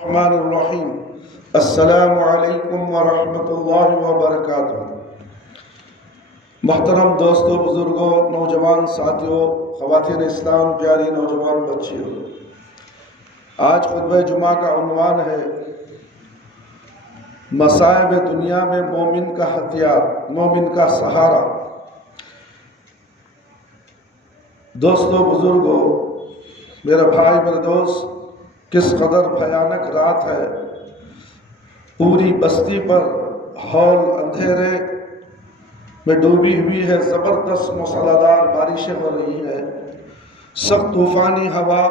الرحمن الرحیم السلام علیکم ورحمۃ اللہ وبرکاتہ۔ محترم دوستوں، بزرگوں، نوجوان ساتھیوں، خواتین اسلام، پیاری نوجوان بچیوں، آج خطبہ جمعہ کا عنوان ہے مصائب دنیا میں مومن کا ہتھیار، مومن کا سہارا۔ دوستوں، بزرگوں، میرے بھائی، میرے دوست، کس قدر بھیانک رات ہے۔ پوری بستی پر ہول اندھیرے میں ڈوبی ہوئی ہے، زبردست موسلادھار بارشیں ہو رہی ہیں، سخت طوفانی ہوا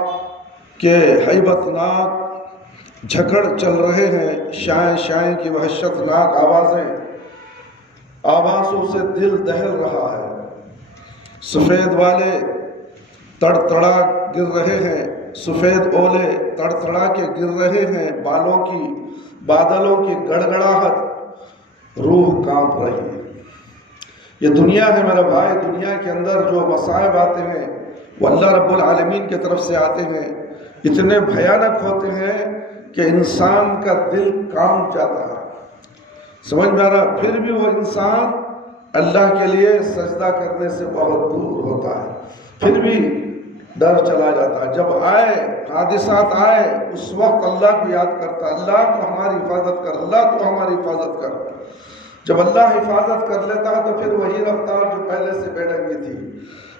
کے ہیبت ناک جھکڑ چل رہے ہیں، شائیں شائیں کی وحشت ناک آوازوں سے دل دہل رہا ہے۔ سفید والے تڑتڑا گر رہے ہیں، سفید اولے تڑتڑا کے گر رہے ہیں، بادلوں کی گڑگڑاہٹ روح کانپ رہی ہے۔ یہ دنیا ہے میرا بھائی، دنیا کے اندر جو مصائب آتے ہیں وہ اللہ رب العالمین کی طرف سے آتے ہیں، اتنے بھیانک ہوتے ہیں کہ انسان کا دل کانپ جاتا ہے۔ سمجھ میں آ رہا؟ پھر بھی وہ انسان اللہ کے لیے سجدہ کرنے سے بہت دور ہوتا ہے، پھر بھی ڈر چلا جاتا ہے۔ جب آئے حادثات آئے، اس وقت اللہ کو یاد کرتا ہے، اللہ تو ہماری حفاظت کر، اللہ تو ہماری حفاظت کر۔ جب اللہ حفاظت کر لیتا ہے تو پھر وہی رفتار جو پہلے سے بے ڈنگی تھی۔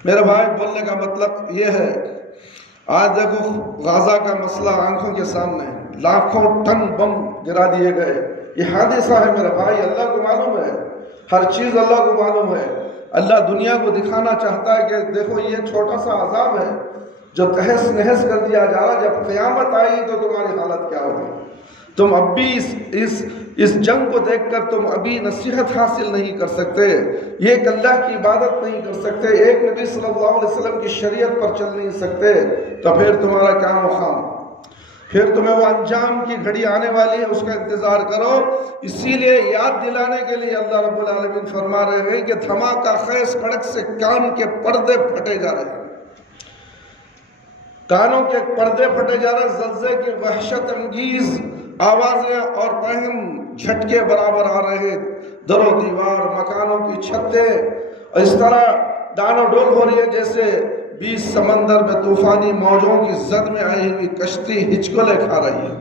میرے بھائی، بولنے کا مطلب یہ ہے، آج دیکھو غزہ کا مسئلہ آنکھوں کے سامنے، لاکھوں ٹن بم گرا دیے گئے، یہ حادثہ ہے میرے بھائی، اللہ کو معلوم ہے، ہر چیز اللہ کو معلوم ہے۔ اللہ دنیا کو دکھانا چاہتا ہے کہ دیکھو یہ چھوٹا سا عذاب ہے جو تہس نہس کر دیا جا رہا، جب قیامت آئی تو تمہاری حالت کیا ہوگی۔ تم اب بھی اس جنگ کو دیکھ کر تم ابھی نصیحت حاصل نہیں کر سکتے، ایک اللہ کی عبادت نہیں کر سکتے، ایک نبی صلی اللہ علیہ وسلم کی شریعت پر چل نہیں سکتے، تو پھر تمہارا کیا مقام؟ پھر تمہیں وہ انجام کی گھڑی آنے والی ہے، اس کا انتظار کرو۔ اسی لیے یاد دلانے کے لیے اللہ رب العالمین فرما رہے ہیں کہ دھماکہ خیز کڑک سے کان کے پردے پھٹے جا رہے ہیں، کانوں کے پردے پھٹے جا رہے ہیں، زلزلے کی وحشت انگیز آوازیں اور اہم جھٹکے برابر آ رہے ہیں، در و دیوار، مکانوں کی چھتیں اس طرح ڈانو ڈول ہو رہی ہے جیسے بیچ سمندر میں طوفانی موجوں کی زد میں آئی ہوئی کشتی ہچکولے کھا رہی ہے۔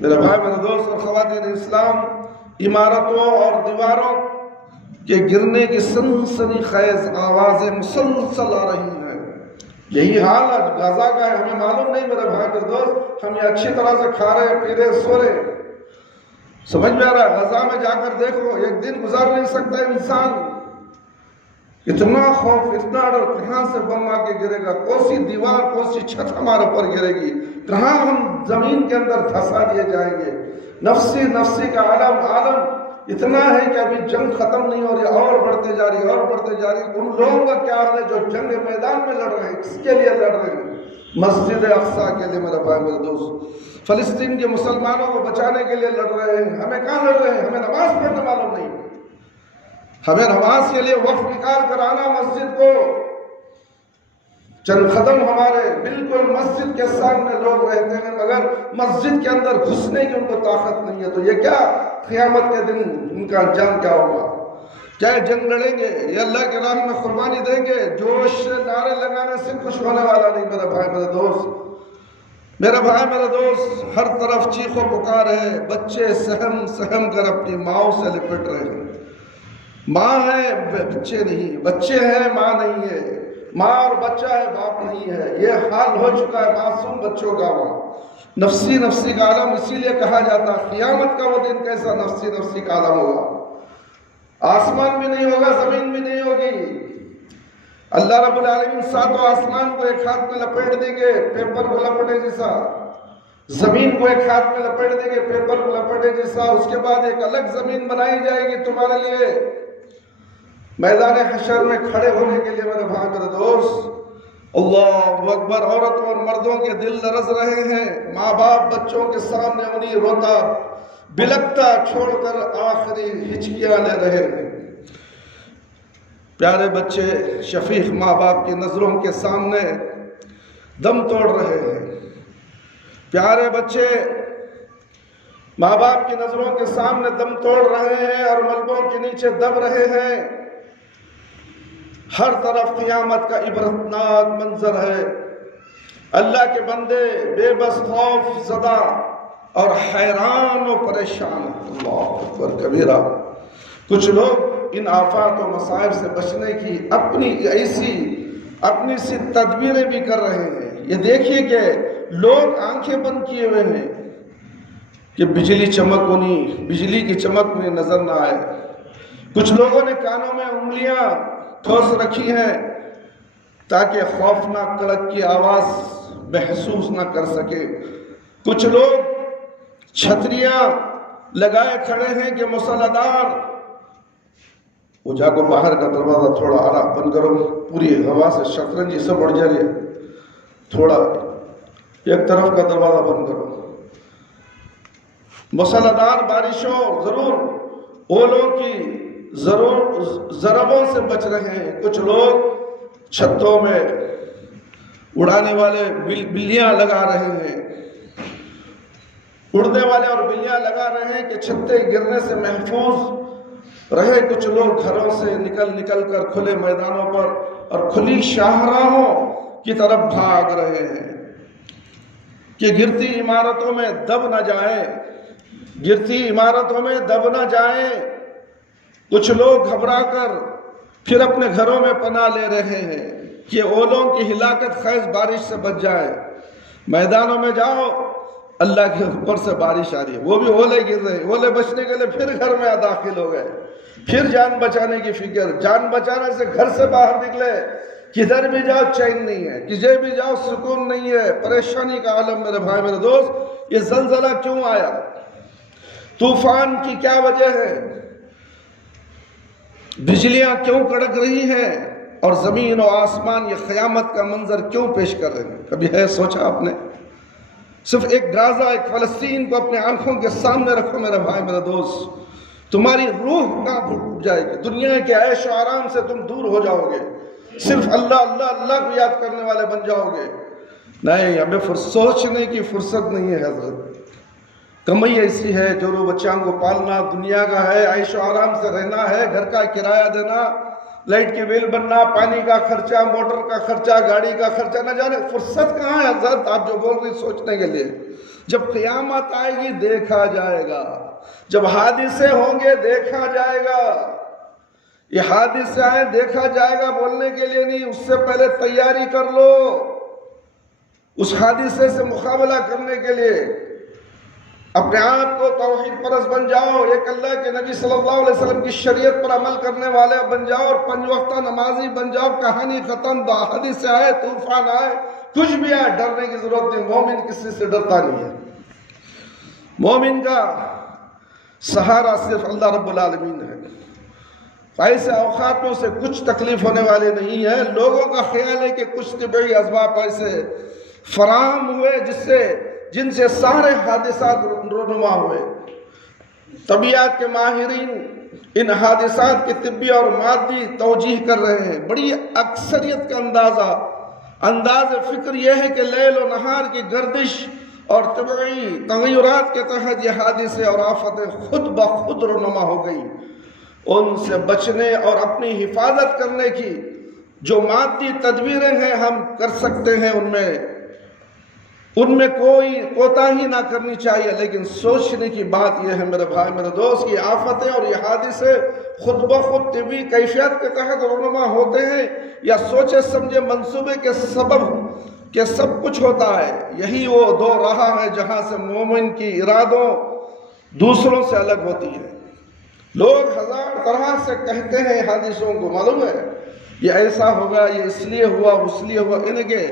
میرے بھائی، میرے دوست اور خواتین اسلام، عمارتوں اور دیواروں کے گرنے کی سنسنی خیز آوازیں مسلسل آ رہی ہیں۔ یہی حال غزہ کا ہے، ہمیں معلوم نہیں میرے بھائی، میرے دوست، ہم یہ اچھی طرح سے کھا رہے، پی رہے، سو رہے، سمجھ میں آ رہا ہے؟ غزہ میں جا کر دیکھو، ایک دن گزار نہیں سکتا انسان، اتنا خوف، اتنا ڈر، کہاں سے بم آ کے گرے گا، کوسی دیوار، کوسی چھت ہمارے اوپر گرے گی، کہاں ہم زمین کے اندر دھسا دیے جائیں گے۔ نفسی کا عالم اتنا ہے کہ ابھی جنگ ختم نہیں ہو رہی، اور بڑھتے جا رہی، اور بڑھتے جا رہی۔ ان لوگوں کا کیا حال ہے جو جنگ میدان میں لڑ رہے ہیں، کس کے لیے لڑ رہے ہیں؟ مسجد اقصیٰ کے لیے میرے بھائی، میرے دوست، فلسطین کے مسلمانوں کو بچانے کے لیے لڑ رہے ہیں۔ ہمیں کہاں لڑ رہے ہیں؟ ہمیں نماز پڑھنا معلوم نہیں، ہمیں نماز کے لیے وقت نکال کر آنا مسجد کو، چند قدم ہمارے بالکل مسجد کے سامنے لوگ رہتے ہیں، مگر مسجد کے اندر گھسنے کی ان کو طاقت نہیں ہے۔ تو یہ کیا قیامت کے دن ان کا انجام کیا ہوگا؟ کیا جنگ لڑیں گے؟ یہ اللہ کے راہ میں قربانی دیں گے؟ جوش سے نعرے لگانے سے کچھ ہونے والا نہیں میرے بھائی، میرے دوست، میرے بھائی، میرے دوست، ہر طرف چیخ و پکار ہے، بچے سہم کر اپنی ماؤں سے لپٹ رہے ہیں۔ ماں ہے، بچے نہیں، بچے ہیں، ماں نہیں ہے، ماں اور بچہ ہے، باپ نہیں ہے، یہ حال ہو چکا ہے معصوم بچوں کا۔ وہاں نفسی کا عالم، اسی لیے کہا جاتا ہے قیامت کا وہ دن کیسا نفسی کا عالم ہوگا، آسمان بھی نہیں ہوگا، زمین بھی نہیں ہوگی۔ اللہ رب العالمین ساتوں آسمان کو ایک ہاتھ میں لپیٹ دیں گے، پیپر کو لپٹے جیسا، زمین کو ایک ہاتھ میں لپیٹ دیں گے، پیپر کو لپٹے جیسا، اس کے بعد ایک الگ زمین بنائی جائے گی تمہارے لیے، میدان حشر میں کھڑے ہونے کے لیے میرے بھائی، میرے دوست۔ اللہ اکبر، عورتوں اور مردوں کے دل لرز رہے ہیں، ماں باپ بچوں کے سامنے انہیں روتا بلکتا چھوڑ کر آخری ہچکیاں لے رہے ہیں۔ پیارے بچے شفیق ماں باپ کی نظروں کے سامنے دم توڑ رہے ہیں، پیارے بچے ماں باپ کی نظروں کے سامنے دم توڑ رہے ہیں اور ملبوں کے نیچے دب رہے ہیں. ہر طرف قیامت کا عبرتناک منظر ہے. اللہ کے بندے بے بس خوف زدہ اور حیران و پریشان. اللہ اکبر کبیرہ. کچھ لوگ ان آفات و مصائب سے بچنے کی اپنی سی تدبیریں بھی کر رہے ہیں. یہ دیکھیے کہ لوگ آنکھیں بند کیے ہوئے ہیں کہ بجلی کی چمک انہیں نظر نہ آئے. کچھ لوگوں نے کانوں میں انگلیاں ٹھوس رکھی ہیں تاکہ خوفناک کڑک کی آواز محسوس نہ کر سکے. کچھ لوگ چھتریاں لگائے کھڑے ہیں کہ مسلح دار. وہ جا کو باہر کا دروازہ تھوڑا آرام بند کرو، پوری ہوا سے شطرنجی سے بڑھ جائے. تھوڑا ایک طرف کا دروازہ بند کرو. مسلح دار بارشوں ضرور اولوں کی ضربوں سے بچ رہے ہیں. کچھ لوگ چھتوں میں اڑانے والے بلیاں لگا رہے ہیں، اڑنے والے اور بلیاں لگا رہے ہیں کہ چھتے گرنے سے محفوظ رہے. کچھ لوگ گھروں سے نکل کر کھلے میدانوں پر اور کھلی شاہراہوں کی طرف بھاگ رہے ہیں کہ گرتی عمارتوں میں دب نہ جائیں. کچھ لوگ گھبرا کر پھر اپنے گھروں میں پناہ لے رہے ہیں کہ اولوں کی ہلاکت خیز بارش سے بچ جائے. میدانوں میں جاؤ، اللہ کے اوپر سے بارش آ رہی ہے، وہ بھی اولے گر رہے ہیں. اولے بچنے کے لیے پھر گھر میں داخل ہو گئے. پھر جان بچانے کی فکر، جان بچانے سے گھر سے باہر نکلے. کدھر بھی جاؤ چین نہیں ہے، کجے بھی جاؤ سکون نہیں ہے. پریشانی کا عالم. میرے بھائی میرے دوست، یہ زلزلہ کیوں آیا؟ طوفان کی کیا وجہ ہے؟ بجلیاں کیوں کڑک رہی ہیں؟ اور زمین و آسمان یہ قیامت کا منظر کیوں پیش کر رہے ہیں؟ کبھی ہے سوچا آپ نے؟ صرف ایک غازہ، ایک فلسطین کو اپنے آنکھوں کے سامنے رکھو میرے بھائی میرے دوست، تمہاری روح نہ پھٹ جائے گی. دنیا کے عیش و آرام سے تم دور ہو جاؤ گے. صرف اللہ اللہ اللہ کو یاد کرنے والے بن جاؤ گے. نہیں، ہمیں سوچنے کی فرصت نہیں ہے حضرت. کمائی ایسی ہے جو بچوں کو پالنا دنیا کا ہے، عیش و آرام سے رہنا ہے، گھر کا کرایہ دینا، لائٹ کی بل بننا، پانی کا خرچہ، موٹر کا خرچہ، گاڑی کا خرچہ. نہ جانے فرصت کہاں ہے حضرت آپ جو بول رہی سوچنے کے لیے. جب قیامت آئے گی دیکھا جائے گا، جب حادثے ہوں گے دیکھا جائے گا. یہ حادثے آئے دیکھا جائے گا بولنے کے لیے نہیں، اس سے پہلے تیاری کر لو اس حادثے سے مقابلہ کرنے کے لیے. اپنے آپ کو توحید پرست بن جاؤ، ایک اللہ کے نبی صلی اللہ علیہ وسلم کی شریعت پر عمل کرنے والے بن جاؤ اور 5 وقتہ نمازی بن جاؤ. کہانی ختم. حادثے آئے، طوفان آئے، کچھ بھی آئے، ڈرنے کی ضرورت نہیں. مومن کسی سے ڈرتا نہیں ہے. مومن کا سہارا صرف اللہ رب العالمین ہے. ایسے اوقات میں اسے کچھ تکلیف ہونے والے نہیں ہے. لوگوں کا خیال ہے کہ کچھ طبعی اسباب ایسے فراہم ہوئے جن سے سارے حادثات رونما ہوئے. طبیعت کے ماہرین ان حادثات کی طبی اور مادی توجیح کر رہے ہیں. بڑی اکثریت کا انداز فکر یہ ہے کہ لیل و نہار کی گردش اور طبعی تغیرات کے تحت یہ حادثے اور آفتیں خود بخود رونما ہو گئی. ان سے بچنے اور اپنی حفاظت کرنے کی جو مادی تدبیریں ہیں ہم کر سکتے ہیں، ان میں کوئی کوتاہی نہ کرنی چاہیے. لیکن سوچنے کی بات یہ ہے میرے بھائی میرے دوست، یہ آفتیں اور یہ حادثے خود بخود طبی کیفیت کے تحت رونما ہوتے ہیں یا سوچے سمجھے منصوبے کے سبب کہ سب کچھ ہوتا ہے. یہی وہ دو راہ ہے جہاں سے مومن کی ارادوں دوسروں سے الگ ہوتی ہے. لوگ 1000 طرح سے کہتے ہیں حادثوں کو، معلوم ہے یہ ایسا ہوگا، یہ اس لیے ہوا، اس لیے ہوا، ان کے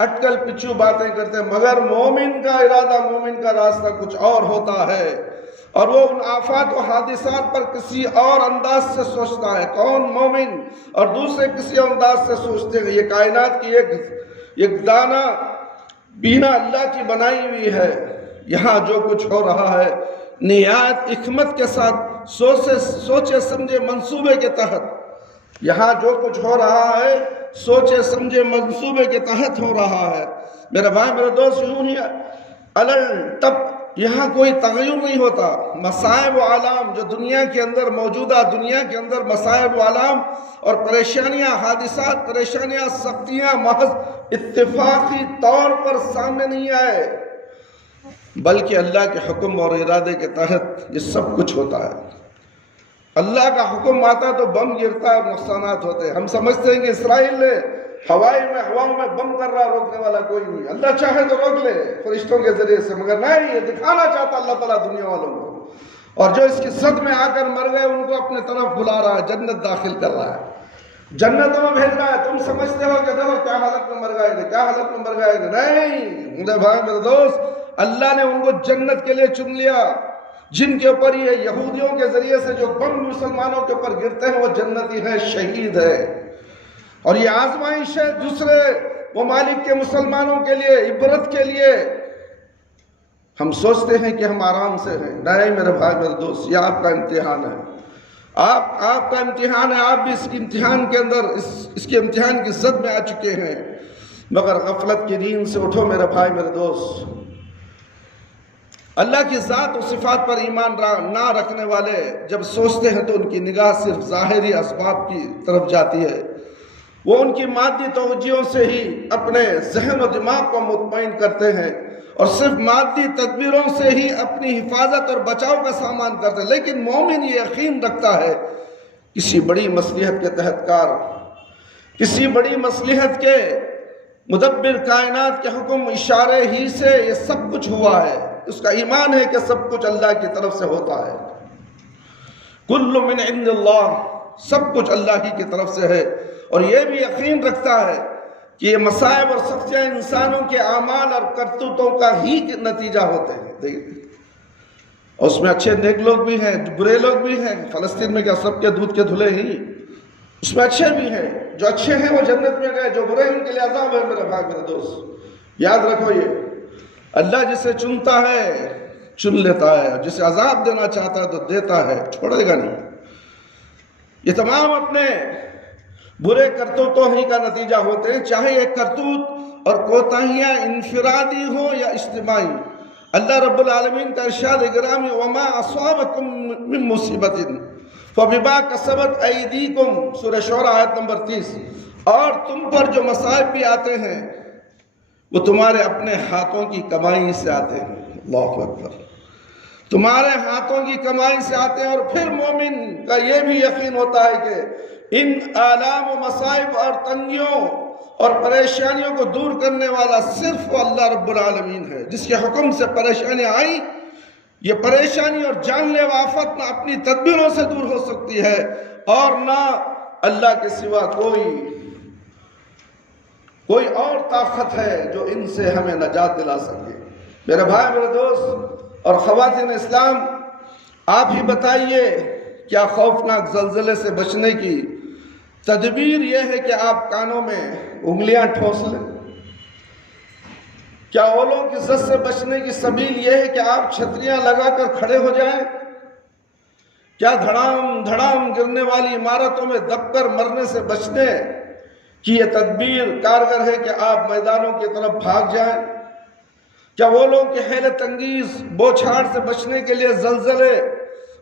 اٹکل پچھو باتیں کرتے ہیں. مگر مومن کا ارادہ، مومن کا راستہ کچھ اور ہوتا ہے اور وہ ان آفات و حادثات پر کسی اور انداز سے سوچتا ہے. کون؟ مومن. اور دوسرے کسی انداز سے سوچتے ہیں. یہ کائنات کی ایک دانہ بینا اللہ کی بنائی ہوئی ہے. یہاں جو کچھ ہو رہا ہے نہایت حکمت کے ساتھ سوچے سمجھے منصوبے کے تحت، یہاں جو کچھ ہو رہا ہے سوچے سمجھے منصوبے کے تحت ہو رہا ہے. میرے بھائی میرے دوست، یوں ہی الل تب یہاں کوئی تغیر نہیں ہوتا. مصائب و آلام جو دنیا کے اندر موجودہ دنیا کے اندر مصائب و آلام اور پریشانیاں، حادثات، پریشانیاں، سختیاں محض اتفاقی طور پر سامنے نہیں آئے، بلکہ اللہ کے حکم اور ارادے کے تحت یہ سب کچھ ہوتا ہے. اللہ کا حکم آتا تو بم گرتا ہے اور نقصانات ہوتے ہیں. ہم سمجھتے ہیں کہ اسرائیل نے ہواؤں میں بم کر رہا، روکنے والا کوئی نہیں. اللہ چاہے تو روک لے فرشتوں کے ذریعے سے، مگر نہیں، یہ دکھانا چاہتا اللہ تعالیٰ دنیا والوں کو. اور جو اس کی صد میں آ کر مر گئے ان کو اپنے طرف بلا رہا ہے، جنت داخل کر رہا ہے، جنتوں میں بھیج رہا ہے. تم سمجھتے ہو کہ دیکھو کیا حالت میں مر گئے تھے، کیا حالت میں مر گئے تھے. نہیں میرے بھائی میرے دوست، اللہ نے ان کو جنت کے لیے چن لیا. جن کے اوپر یہ یہودیوں کے ذریعے سے جو بم مسلمانوں کے اوپر گرتے ہیں وہ جنتی ہے، شہید ہے. اور یہ آزمائش ہے دوسرے ممالک کے مسلمانوں کے لیے، عبرت کے لیے. ہم سوچتے ہیں کہ ہم آرام سے ہیں. نہیں میرے بھائی میرے دوست، یہ آپ کا امتحان ہے، آپ کا امتحان ہے. آپ بھی اس امتحان کے اندر اس کے امتحان کی زد میں آ چکے ہیں. مگر غفلت کی نیند سے اٹھو میرے بھائی میرے دوست. اللہ کی ذات و صفات پر ایمان نہ رکھنے والے جب سوچتے ہیں تو ان کی نگاہ صرف ظاہری اسباب کی طرف جاتی ہے. وہ ان کی مادی توجہوں سے ہی اپنے ذہن و دماغ کو مطمئن کرتے ہیں اور صرف مادی تدبیروں سے ہی اپنی حفاظت اور بچاؤ کا سامان کرتے ہیں. لیکن مومن یہ یقین رکھتا ہے کسی بڑی مصلحت کے تحت کار، کسی بڑی مصلحت کے مدبر کائنات کے حکم اشارے ہی سے یہ سب کچھ ہوا ہے. اس کا ایمان ہے کہ سب کچھ اللہ کی طرف سے ہوتا ہے. کل من عند اللہ، سب کچھ اللہ ہی کی طرف سے ہے. اور یہ بھی یقین رکھتا ہے کہ یہ مصائب اور سختیاں انسانوں کے اعمال اور کرتوتوں کا ہی نتیجہ ہوتے ہیں. اور اس میں اچھے نیک لوگ بھی ہیں، برے لوگ بھی ہیں. فلسطین میں کیا سب کے دودھ کے دھلے ہی؟ اس میں اچھے بھی ہیں. جو اچھے ہیں وہ جنت میں گئے، جو برے ہیں ان کے لیے عذاب ہے. میرے بھائی میرے دوست یاد رکھو، یہ اللہ جسے چنتا ہے چن لیتا ہے، جسے عذاب دینا چاہتا ہے تو دیتا ہے، چھوڑے گا نہیں. یہ تمام اپنے برے کرتوتوں ہی کا نتیجہ ہوتے ہیں، چاہے یہ کرتوت اور کوتاہیاں انفرادی ہوں یا اجتماعی. اللہ رب العالمین کا ارشاد گرامی وما اصابکم من مصیبت فبما کسبت ایدیکم، سورہ شعراء آیت نمبر 30. اور تم پر جو مصائب بھی آتے ہیں وہ تمہارے اپنے ہاتھوں کی کمائی سے آتے ہیں. اللہ اکبر، تمہارے ہاتھوں کی کمائی سے آتے ہیں. اور پھر مومن کا یہ بھی یقین ہوتا ہے کہ ان آلام و مصائب اور تنگیوں اور پریشانیوں کو دور کرنے والا صرف اللہ رب العالمین ہے. جس کے حکم سے پریشانیاں آئیں، یہ پریشانی اور جان لیوا آفت نہ اپنی تدبیروں سے دور ہو سکتی ہے اور نہ اللہ کے سوا کوئی اور طاقت ہے جو ان سے ہمیں نجات دلا سکے. میرے بھائی میرے دوست اور خواتین اسلام، آپ ہی بتائیے کیا خوفناک زلزلے سے بچنے کی تدبیر یہ ہے کہ آپ کانوں میں انگلیاں ٹھوس لیں؟ کیا اولوں کی زد سے بچنے کی سبیل یہ ہے کہ آپ چھتریاں لگا کر کھڑے ہو جائیں؟ کیا دھڑام دھڑام گرنے والی عمارتوں میں دب کر مرنے سے بچنے کی یہ تدبیر کارگر ہے کہ آپ میدانوں کی طرف بھاگ جائیں؟ کیا وہ لوگ کہ حیلت انگیز بوچھاڑ سے بچنے کے لیے زلزلے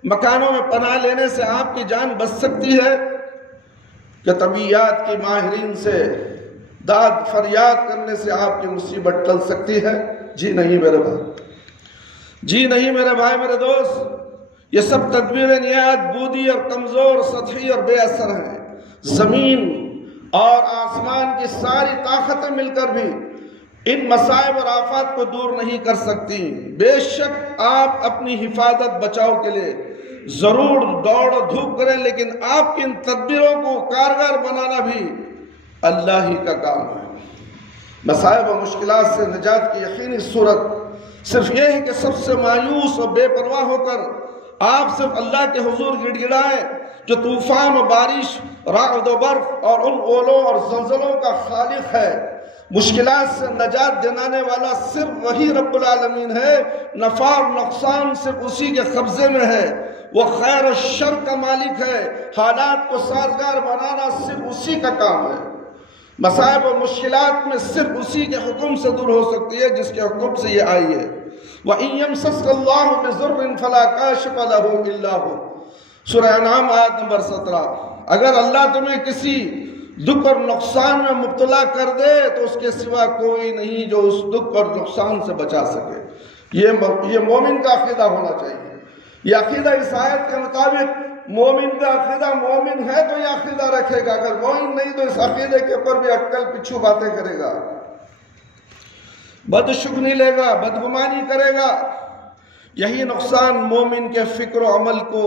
مکانوں میں پناہ لینے سے آپ کی جان بچ سکتی ہے؟ کہ طبیعیات کی ماہرین سے داد فریاد کرنے سے آپ کی مصیبت ٹل سکتی ہے؟ جی نہیں میرے بھائی، جی نہیں میرے بھائی میرے دوست. یہ سب تدبیریں نہایت بودی اور کمزور، سطحی اور بے اثر ہیں. زمین اور آسمان کی ساری طاقتیں مل کر بھی ان مصائب اور آفات کو دور نہیں کر سکتی. بے شک آپ اپنی حفاظت بچاؤ کے لیے ضرور دوڑ و دھوپ کریں، لیکن آپ کی ان تدبیروں کو کارگر بنانا بھی اللہ ہی کا کام ہے. مصائب و مشکلات سے نجات کی یقینی صورت صرف یہ ہے کہ سب سے مایوس اور بے پرواہ ہو کر آپ صرف اللہ کے حضور گڑ گڑائیں جو طوفان و بارش، رعد و برف اور ان اولوں اور زلزلوں کا خالق ہے. مشکلات سے نجات دلانے والا صرف وہی رب العالمین ہے. نفع اور نقصان صرف اسی کے قبضے میں ہے. وہ خیر و شر کا مالک ہے. حالات کو سازگار بنانا صرف اسی کا کام ہے. مصائب و مشکلات میں صرف اسی کے حکم سے دور ہو سکتی ہے جس کے حکم سے یہ آئی ہے. وَإِن يَمْسَسْكَ اللَّهُ بِضُرٍّ فَلَا كَاشِفَ لَهُ إِلَّا هُوَ، سورہ انعام آیت نمبر 17۔ اگر اللہ تمہیں کسی دکھ اور نقصان میں مبتلا کر دے تو اس کے سوا کوئی نہیں جو اس دکھ اور نقصان سے بچا سکے۔ یہ مومن کا عقیدہ ہونا چاہیے۔ یہ عقیدہ اس آیت کے مطابق مومن کا عقیدہ، مومن ہے تو یہ عقیدہ رکھے گا، اگر مومن نہیں تو اس عقیدے کے اوپر بھی عقل پچھو باتیں کرے گا، بدشگنی لے گا، بدگمانی کرے گا۔ یہی نقصان مومن کے فکر و عمل کو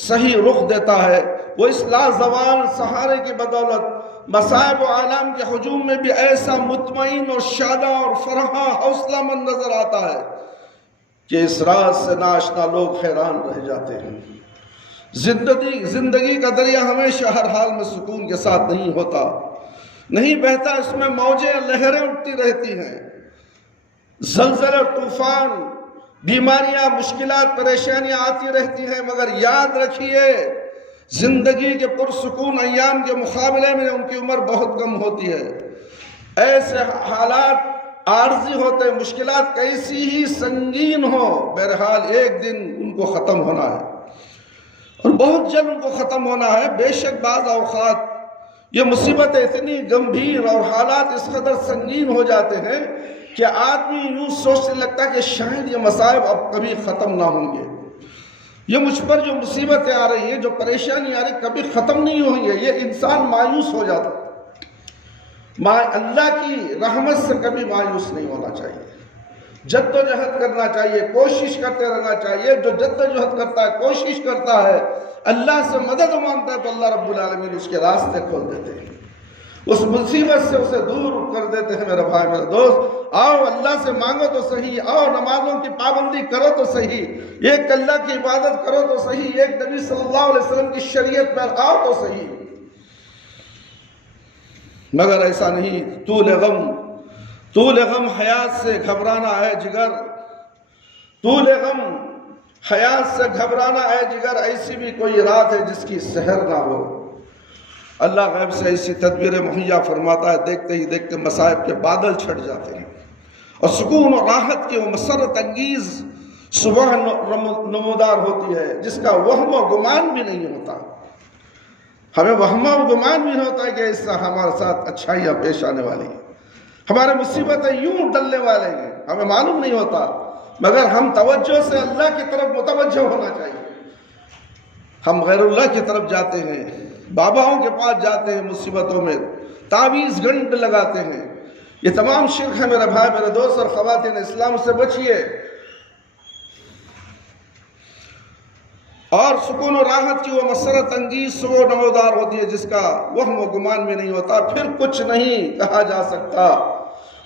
صحیح رخ دیتا ہے۔ وہ اس لازوال سہارے کی بدولت مصائب و عالم کے ہجوم میں بھی ایسا مطمئن اور شادہ اور فرحاں حوصلہ مند نظر آتا ہے کہ اس راز سے ناشنا لوگ حیران رہ جاتے ہیں۔ زندگی کا دریا ہمیشہ ہر حال میں سکون کے ساتھ نہیں ہوتا، نہیں بہتا، اس میں موجیں لہریں اٹھتی رہتی ہیں، زلزلے اور طوفان، بیماریاں، مشکلات، پریشانیاں آتی رہتی ہیں، مگر یاد رکھیے زندگی کے پرسکون ایام کے مقابلے میں ان کی عمر بہت کم ہوتی ہے۔ ایسے حالات عارضی ہوتے، مشکلات کیسی ہی سنگین ہو، بہرحال ایک دن ان کو ختم ہونا ہے اور بہت جلد ان کو ختم ہونا ہے۔ بے شک بعض اوقات یہ مصیبتیں اتنی گمبھیر اور حالات اس قدر سنگین ہو جاتے ہیں کہ آدمی یوں سوچنے لگتا ہے کہ شاید یہ مصائب اب کبھی ختم نہ ہوں گے، یہ مجھ پر جو مصیبتیں آ رہی ہیں، جو پریشانی آ رہی کبھی ختم نہیں ہوں گے۔ یہ انسان مایوس ہو جاتا ہے۔ اللہ کی رحمت سے کبھی مایوس نہیں ہونا چاہیے، جد و جہد کرنا چاہیے، کوشش کرتے رہنا چاہیے۔ جو جد و جہد کرتا ہے، کوشش کرتا ہے، اللہ سے مدد مانگتا ہے تو اللہ رب العالمین اس کے راستے کھول دیتے ہیں، اس مصیبت سے اسے دور کر دیتے ہیں۔ میرے بھائی، میرے دوست، آؤ اللہ سے مانگو تو صحیح، آؤ نمازوں کی پابندی کرو تو صحیح، ایک اللہ کی عبادت کرو تو صحیح، ایک نبی صلی اللہ علیہ وسلم کی شریعت پر آؤ تو صحیح، مگر ایسا نہیں۔ طول غم حیات سے گھبرانا ہے جگر، طول غم حیات سے گھبرانا ہے جگر، ایسی بھی کوئی رات ہے جس کی سحر نہ ہو۔ اللہ غیب سے ایسی تدبیر مہیا فرماتا ہے، دیکھتے ہی دیکھتے مصائب کے بادل چھٹ جاتے ہیں اور سکون اور راحت کی وہ مسرت انگیز صبح نمودار ہوتی ہے جس کا وہم و گمان بھی نہیں ہوتا۔ ہمیں وہم و گمان بھی ہوتا ہے کہ اس سے ہمارے ساتھ اچھائیاں پیش آنے والی ہیں، ہمارے مصیبتیں یوں ٹلنے والے ہیں، ہمیں معلوم نہیں ہوتا، مگر ہم توجہ سے اللہ کی طرف متوجہ ہونا چاہیے۔ ہم غیر اللہ کی طرف جاتے ہیں، باباؤں کے پاس جاتے ہیں، مصیبتوں میں تعویذ گنڈ لگاتے ہیں، یہ تمام شرک ہے۔ میرے بھائی، میرے دوست اور خواتین اسلام سے بچیے، اور سکون و راحت کی وہ مسرت انگیز صبح نمودار ہوتی ہے جس کا وہم و گمان بھی نہیں ہوتا۔ پھر کچھ نہیں کہا جا سکتا،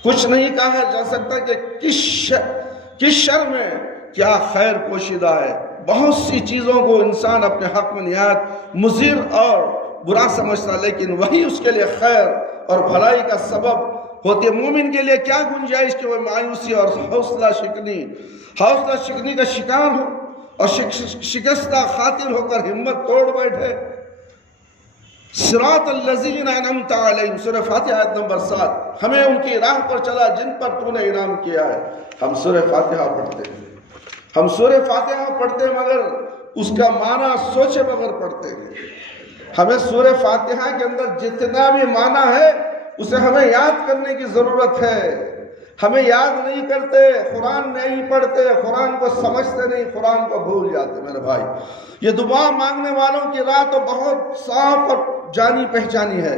کچھ نہیں کہا جا سکتا کہ کس شر میں کیا خیر پوشیدہ ہے۔ بہت سی چیزوں کو انسان اپنے حق میں نہایت مضر اور برا سمجھتا، لیکن وہی اس کے لیے خیر اور بھلائی کا سبب ہوتی ہے۔ مومن کے لیے کیا گنجائش کہ وہ مایوسی اور حوصلہ شکنی کا شکار ہو اور شکستہ خاطر ہو کر ہمت توڑ بیٹھے۔ صراط الذین انعمت علیہم، سورہ فاتحہ آیت نمبر 7۔ ہمیں ان کی راہ پر چلا جن پر تو نے انعام کیا ہے۔ ہم سورہ فاتحہ پڑھتے ہیں، ہم سورہ فاتحہ پڑھتے ہیں، مگر اس کا معنی سوچے بغیر پڑھتے ہیں۔ ہمیں سورہ فاتحہ کے اندر جتنا بھی معنی ہے اسے ہمیں یاد کرنے کی ضرورت ہے۔ ہمیں یاد نہیں کرتے، قرآن نہیں پڑھتے، قرآن کو سمجھتے نہیں، قرآن کو بھول جاتے۔ میرے بھائی، یہ دعا مانگنے والوں کی راہ تو بہت صاف اور جانی پہچانی ہے۔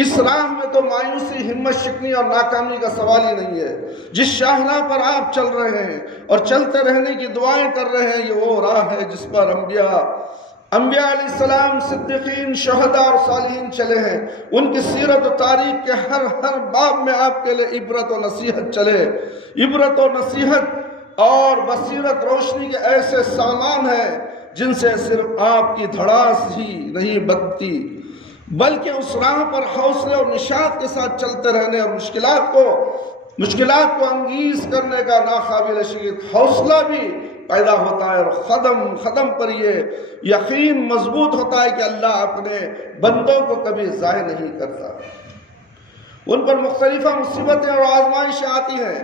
اس راہ میں تو مایوسی، ہمت شکنی اور ناکامی کا سوال ہی نہیں ہے۔ جس شاہراہ پر آپ چل رہے ہیں اور چلتے رہنے کی دعائیں کر رہے ہیں، یہ وہ راہ ہے جس پر انبیاء علیہ السلام، صدیقین، شہداء اور صالحین چلے ہیں۔ ان کی سیرت و تاریخ کے ہر باب میں آپ کے لئے عبرت و نصیحت چلے۔ عبرت و نصیحت اور بصیرت روشنی کے ایسے سامان ہیں جن سے صرف آپ کی دھڑاس ہی نہیں بنتی، بلکہ اس راہ پر حوصلے اور نشاط کے ساتھ چلتے رہنے اور مشکلات کو انگیز کرنے کا ناقابل شکست حوصلہ بھی پیدا ہوتا ہے، اور قدم پر یہ یقین مضبوط ہوتا ہے کہ اللہ اپنے بندوں کو کبھی ضائع نہیں کرتا۔ ان پر مختلف مصیبتیں اور آزمائشیں آتی ہیں،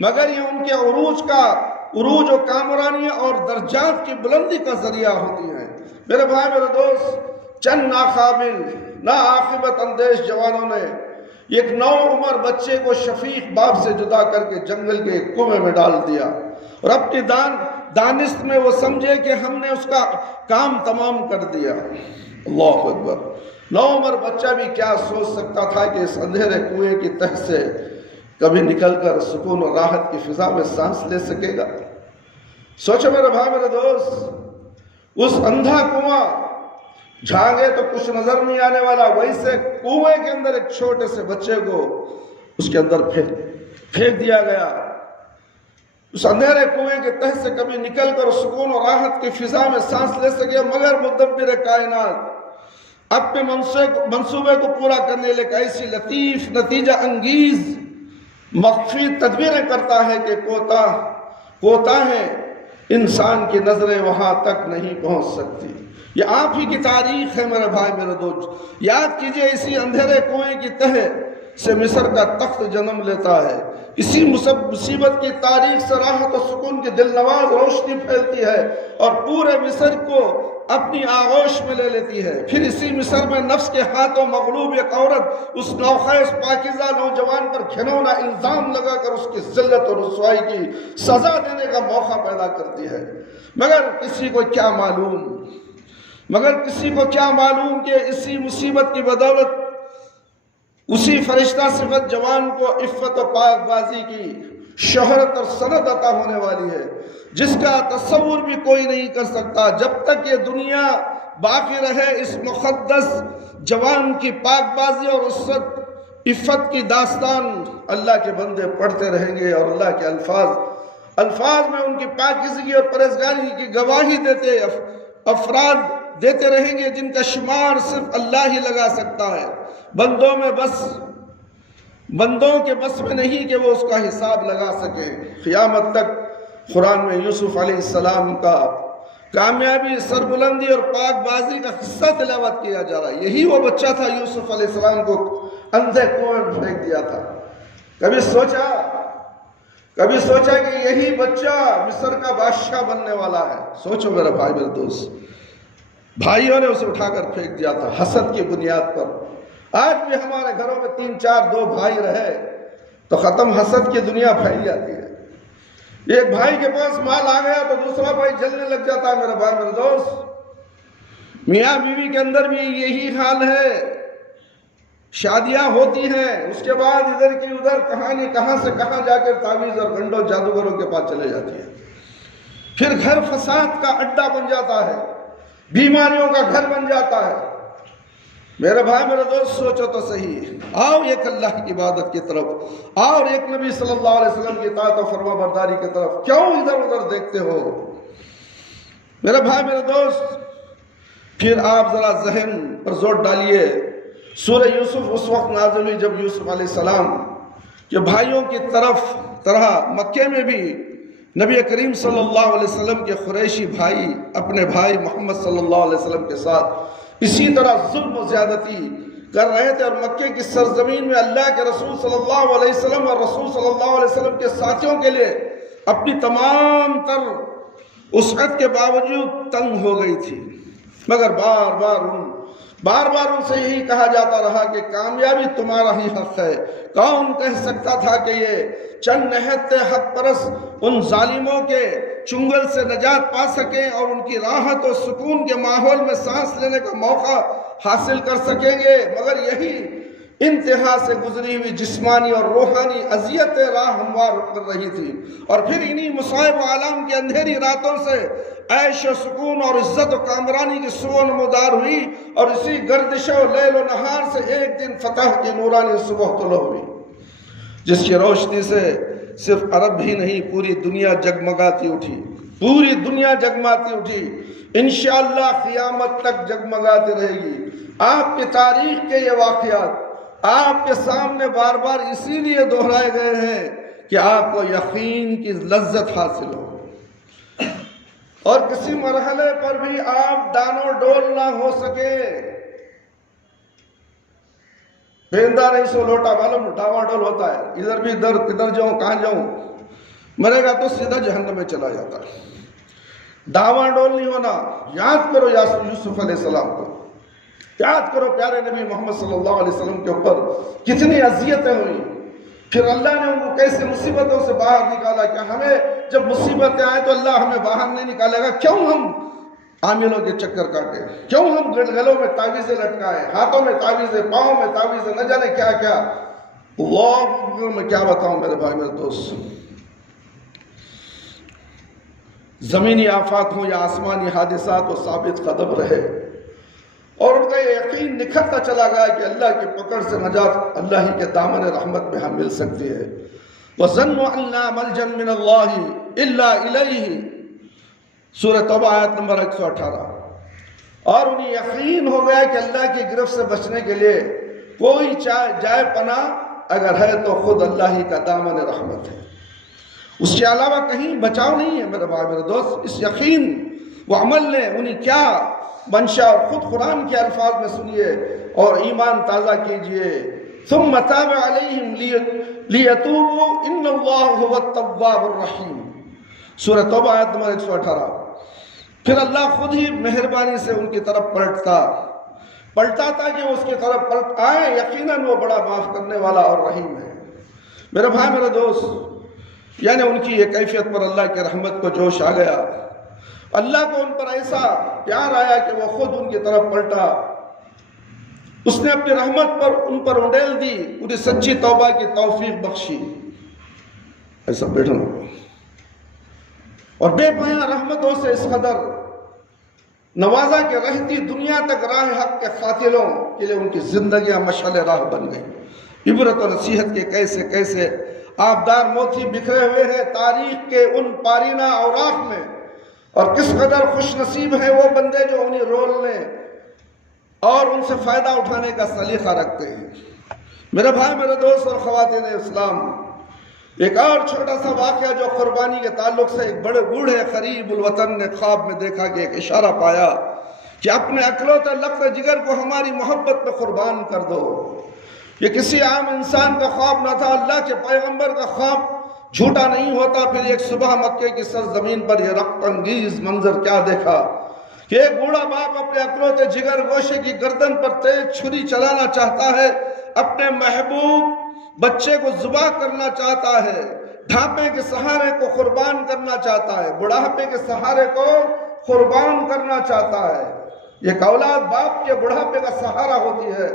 مگر یہ ان کے عروج کا عروج و کامرانی اور درجات کی بلندی کا ذریعہ ہوتی ہیں۔ میرے بھائی میرے دوست، چند ناقابل ناعاقبت اندیش جوانوں نے ایک نو عمر بچے کو شفیق باپ سے جدا کر کے جنگل کے ایک کنویں میں ڈال دیا، اور اپنی دانست میں وہ سمجھے کہ ہم نے اس کا کام تمام کر دیا۔ اللہ اکبر! نو عمر بچہ بھی کیا سوچ سکتا تھا کہ اس اندھیرے کنویں کی تہ سے کبھی نکل کر سکون و راحت کی فضا میں سانس لے سکے گا؟ سوچو میرے بھائی میرے دوست، اس اندھا کنواں، جھانگے تو کچھ نظر نہیں آنے والا، ویسے کنویں کے اندر ایک چھوٹے سے بچے کو اس کے اندر پھینک دیا گیا۔ اس اندھیرے کنویں کے تہ سے کبھی نکل کر سکون و راحت کی فضا میں سانس لے سکے، مگر مدبر کائنات اپنے منصوبے کو پورا کرنے لے ایک ایسی لطیف نتیجہ انگیز مخفی تدبیریں کرتا ہے کہ کوتاہیں انسان کی نظریں وہاں تک نہیں پہنچ سکتی۔ یہ آپ ہی کی تاریخ ہے میرے بھائی میرے دوست۔ یاد کیجئے، اسی اندھیرے کنویں کی تہ سے مصر کا تخت جنم لیتا ہے، اسی مصیبت کی تاریخ سے راحت و سکون کی دلنواز روشنی پھیلتی ہے اور پورے مصر کو اپنی آغوش میں لے لیتی ہے۔ پھر اسی مصر میں نفس کے ہاتھوں مغلوب ایک عورت اس نوخیز پاکیزہ نوجوان پر گھناؤنا الزام لگا کر اس کی ذلت اور رسوائی کی سزا دینے کا موقع پیدا کرتی ہے۔ مگر کسی کو کیا معلوم کہ اسی مصیبت کی بدولت اسی فرشتہ صفت جوان کو عفت و پاک بازی کی شہرت اور سند عطا ہونے والی ہے، جس کا تصور بھی کوئی نہیں کر سکتا۔ جب تک یہ دنیا باقی رہے، اس مقدس جوان کی پاک بازی اور عفت کی داستان اللہ کے بندے پڑھتے رہیں گے، اور اللہ کے الفاظ میں ان کی پاکیزگی اور پرہیزگاری کی گواہی دیتے افراد دیتے رہیں گے، جن کا شمار صرف اللہ ہی لگا سکتا ہے۔ بندوں کے بس میں نہیں کہ وہ اس کا حساب لگا سکیں۔ قیامت تک قرآن میں یوسف علیہ السلام کا کامیابی، سربلندی اور پاک بازی کا قصہ تلاوت کیا جا رہا ہے۔ یہی وہ بچہ تھا یوسف علیہ السلام کو اندھے کنویں میں پھینک دیا تھا۔ کبھی سوچا کہ یہی بچہ مصر کا بادشاہ بننے والا ہے؟ سوچو میرے بھائی میرے دوست، بھائیوں نے اسے اٹھا کر پھینک دیا تھا حسد کی بنیاد پر۔ آج بھی ہمارے گھروں میں 3-4 بھائی رہے تو ختم حسد کی دنیا پھیل جاتی ہے۔ ایک بھائی کے پاس مال آ گیا تو دوسرا بھائی جلنے لگ جاتا ہے۔ میرے بھائی میرے دوست، میاں بیوی کے اندر بھی یہی حال ہے۔ شادیاں ہوتی ہیں، اس کے بعد ادھر کی ادھر کہانی کہاں سے کہاں جا کر تعویذ اور گنڈوں جادوگروں کے پاس چلے جاتی ہے۔ پھر گھر فساد کا اڈا بن جاتا ہے، بیماریوں کا گھر بن جاتا ہے۔ میرے بھائی میرے دوست، سوچو تو صحیح، آؤ ایک اللہ کی عبادت کی طرف، اور ایک نبی صلی اللہ علیہ وسلم کی اطاعت و فرما برداری کی طرف کیوں ادھر ادھر دیکھتے ہو؟ میرے بھائی میرے دوست، پھر آپ ذرا ذہن پر زور ڈالیے، سورہ یوسف اس وقت نازل ہوئی جب یوسف علیہ السلام کے بھائیوں کی طرح مکے میں بھی نبی کریم صلی اللہ علیہ وسلم کے قریشی بھائی اپنے بھائی محمد صلی اللہ علیہ وسلم کے ساتھ اسی طرح ظلم و زیادتی کر رہے تھے، اور مکے کی سرزمین میں اللہ کے رسول صلی اللہ علیہ وسلم اور رسول صلی اللہ علیہ وسلم کے ساتھیوں کے لیے اپنی تمام تر وسعت کے باوجود تنگ ہو گئی تھی۔ مگر بار بار ان سے یہی کہا جاتا رہا کہ کامیابی تمہارا ہی حق ہے۔ کون کہہ سکتا تھا کہ یہ چند نہتے حق پرست ان ظالموں کے چنگل سے نجات پا سکیں اور ان کی راحت و سکون کے ماحول میں سانس لینے کا موقع حاصل کر سکیں گے؟ مگر یہی انتہا سے گزری ہوئی جسمانی اور روحانی اذیتیں راہ ہموار کر رہی تھی، اور پھر انہی مصائب و آلام کی اندھیری راتوں سے عیش و سکون اور عزت و کامرانی کی سو نمودار ہوئی، اور اسی گردش و لیل و نہار سے ایک دن فتح کی نورانی صبح طلوع ہوئی، جس کی روشنی سے صرف عرب ہی نہیں پوری دنیا جگمگاتی اٹھی، انشاءاللہ قیامت تک جگمگاتی رہے گی۔ آپ کی تاریخ کے یہ واقعات آپ کے سامنے بار بار اسی لیے دہرائے گئے ہیں کہ آپ کو یقین کی لذت حاصل ہو، اور کسی مرحلے پر بھی آپ ڈانو ڈول نہ ہو سکے۔ پیندہ نہیں سو لوٹا معلوم ڈاوا ڈول ہوتا ہے، ادھر بھی ادھر کدھر جاؤں کہاں جاؤں، مرے گا تو سیدھا جہنم میں چلا جاتا ہے۔ دعواں ڈول نہیں ہونا۔ یاد کرو یوسف علیہ السلام کو، یاد کرو پیارے نبی محمد صلی اللہ علیہ وسلم کے اوپر کتنی اذیتیں ہوئی، پھر اللہ نے ان کو کیسے مصیبتوں سے باہر نکالا۔ کہ ہمیں جب مصیبتیں آئیں تو اللہ ہمیں باہر نہیں نکالے گا؟ کیوں ہم عاملوں کے چکر کاٹے، کیوں ہم گلوں میں تعویذیں لٹکائے، ہاتھوں میں تعویذیں، پاؤں میں تعویذیں، نہ جانے کیا کیا۔ اللہ میں کیا بتاؤں میرے بھائی میرے دوست، زمینی آفات ہوں یا آسمانی حادثات، وہ ثابت قدم رہے اور ان کا یہ یقین نکھرتا چلا گیا کہ اللہ کی پکڑ سے نجات اللہ ہی کے دامن رحمت میں ہم مل سکتی ہے۔ وَظَنُّوا أَنْ لَا مَلْجَأَ مِنَ اللَّهِ إِلَّا إِلَيْهِ، سورہ توبہ آیت نمبر 118۔ اور انہیں یقین ہو گیا کہ اللہ کی گرفت سے بچنے کے لیے کوئی جائے پناہ اگر ہے تو خود اللہ ہی کا دامن رحمت ہے، اس کے علاوہ کہیں بچاؤ نہیں ہے میرے بھائی میرے دوست۔ اس یقین و عمل نے انہیں کیا منشا، اور خود قرآن کے الفاظ میں سنیے اور ایمان تازہ کیجئے۔ ثم تاب علیہم لیتوبوا ان اللہ هو التواب الرحیم، سورہ توبہ آیت نمبر 118۔ پھر اللہ خود ہی مہربانی سے ان کی طرف پلٹا تھا کہ اس کی طرف پلٹ آئے، یقیناً وہ بڑا معاف کرنے والا اور رحیم ہے۔ میرے بھائی میرے دوست، یعنی ان کی یہ کیفیت پر اللہ کی رحمت کو جوش آ گیا، اللہ کو ان پر ایسا پیار آیا کہ وہ خود ان کی طرف پلٹا، اس نے اپنی رحمت پر ان پر انڈیل دی، انہیں سچی توبہ کی توفیق بخشی۔ ایسا بیٹھنا اور بے پایاں رحمتوں سے اس قدر نوازا کہ رہتی دنیا تک راہ حق کے قاتلوں کے لیے ان کی زندگیاں مشعل راہ بن گئی۔ عبرت و نصیحت کے کیسے کیسے آبدار موتی بکھرے ہوئے ہیں تاریخ کے ان پارینہ اوراق میں، اور کس قدر خوش نصیب ہیں وہ بندے جو انہیں رولنے اور ان سے فائدہ اٹھانے کا سلیقہ رکھتے ہیں۔ میرے بھائی میرے دوست اور خواتین اسلام، ایک اور چھوٹا سا واقعہ جو قربانی کے تعلق سے، ایک بڑے بوڑھے قریب الوطن نے خواب میں دیکھا کہ ایک اشارہ پایا کہ اپنے اکلوتے لقت جگر کو ہماری محبت میں قربان کر دو۔ یہ کسی عام انسان کا خواب نہ تھا، اللہ کے پیغمبر کا خواب جھوٹا نہیں ہوتا۔ پھر ایک صبح مکے کی سرزمین پر یہ رقت انگیز منظر کیا دیکھا کہ ایک بوڑھا باپ اپنے اکلوتے جگر گوشے کی گردن پر تیز چھری چلانا چاہتا ہے، اپنے محبوب بچے کو ذبح کرنا چاہتا ہے، ڈھانپے کے سہارے کو قربان کرنا چاہتا ہے، بڑھاپے کے سہارے کو قربان کرنا چاہتا ہے۔ یہ اولاد باپ کے بڑھاپے کا سہارا ہوتی ہے۔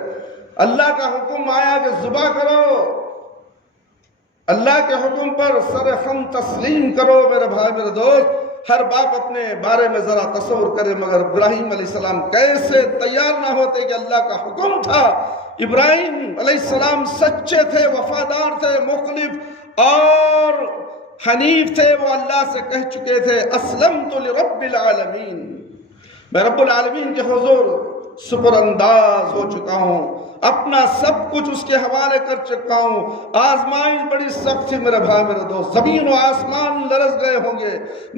اللہ کا حکم آیا کہ ذبح کرو، اللہ کے حکم پر سر خم تسلیم کرو۔ میرے بھائی میرے دوست، ہر باپ اپنے بارے میں ذرا تصور کرے، مگر ابراہیم علیہ السلام کیسے تیار نہ ہوتے کہ اللہ کا حکم تھا۔ ابراہیم علیہ السلام سچے تھے، وفادار تھے، مخلص اور حنیف تھے۔ وہ اللہ سے کہہ چکے تھے اسلمت لرب العالمین، میں رب العالمین کے حضور سپر انداز ہو چکا ہوں، اپنا سب کچھ اس کے حوالے کر چکا ہوں۔ آزمائش بڑی سخت تھی میرے بھائی میرے دوست، زمین و آسمان لرز گئے ہوں گے،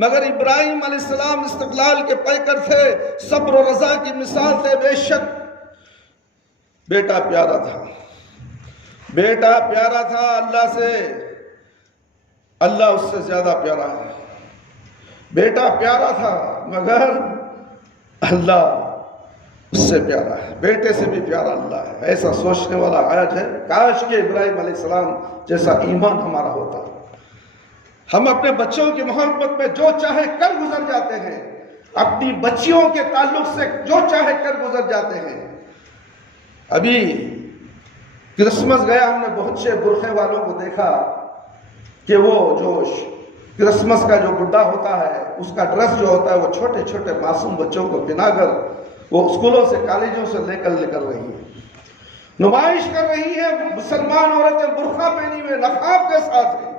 مگر ابراہیم علیہ السلام استقلال کے پیکر تھے، صبر و رضا کی مثال تھے۔ بے شک بیٹا پیارا تھا، بیٹا پیارا تھا اللہ سے، اللہ اس سے زیادہ پیارا ہے۔ بیٹا پیارا تھا مگر اللہ اس سے پیارا ہے، بیٹے سے بھی پیارا اللہ ہے۔ ایسا سوچنے والا آج ہے، کاش کہ ابراہیم علیہ السلام جیسا ایمان ہمارا ہوتا۔ ہم اپنے بچوں کی محبت میں جو چاہے کر گزر جاتے ہیں، اپنی بچیوں کے تعلق سے جو چاہے کر گزر جاتے ہیں۔ ابھی کرسمس گیا، ہم نے بہت سے برقعے والوں کو دیکھا کہ وہ جو کرسمس کا جو گڈا ہوتا ہے، اس کا ڈریس جو ہوتا ہے، وہ چھوٹے چھوٹے معصوم بچوں کو پہنا کر وہ اسکولوں سے کالجوں سے لے کر نکل رہی ہیں، نمائش کر رہی ہیں۔ مسلمان عورتیں برقع پہنی ہوئے نقاب کے ساتھ ہیں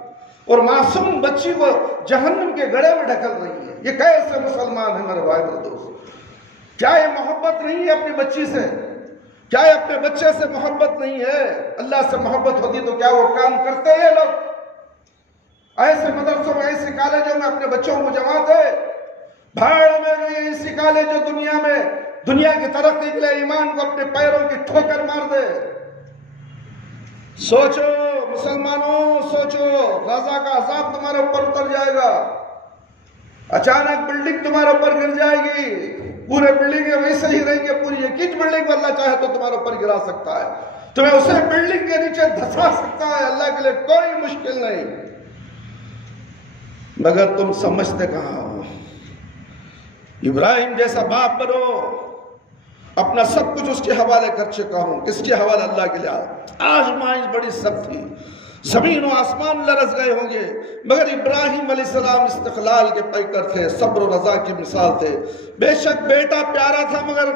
اور معصوم بچی کو جہنم کے گڑھے میں ڈھکل رہی ہے۔ یہ کیسے مسلمان ہیں میرے بھائی میرے دوست؟ کیا یہ محبت نہیں ہے اپنی بچی سے؟ کیا یہ اپنے بچے سے محبت نہیں ہے؟ اللہ سے محبت ہوتی تو کیا وہ کام کرتے ہیں لوگ؟ ایسے مدرسوں میں، ایسے کالجوں میں اپنے بچوں کو جما دے، بھاڑ میں گئی ایسی کالج جو دنیا کی ترقی کے لیے ایمان کو اپنے پیروں کی ٹھوکر مار دے۔ سوچو مسلمانوں سوچو، غزہ کا عذاب تمہارے اوپر اتر جائے گا، اچانک بلڈنگ تمہارے اوپر گر جائے گی، پورے بلڈنگیں ویسے ہی رہیں گے، پوری ایک ہی بلڈنگ کو اللہ چاہے تو تمہارے اوپر گرا سکتا ہے، تمہیں اسے بلڈنگ کے نیچے دھسا سکتا ہے، اللہ کے لیے کوئی مشکل نہیں، مگر تم سمجھتے کہاں ہو؟ ابراہیم جیسا باپ بنو، اپنا سب کچھ اس کے حوالے کر چکا ہوں، کس کے حوالے؟ اللہ کے لیے۔ آزمائش بڑی سخت تھی، زمین و آسمان لرز گئے ہوں گے، مگر ابراہیم علیہ السلام استقلال کے پیکر تھے، صبر و رضا کی مثال تھے۔ بے شک بیٹا پیارا تھا، مگر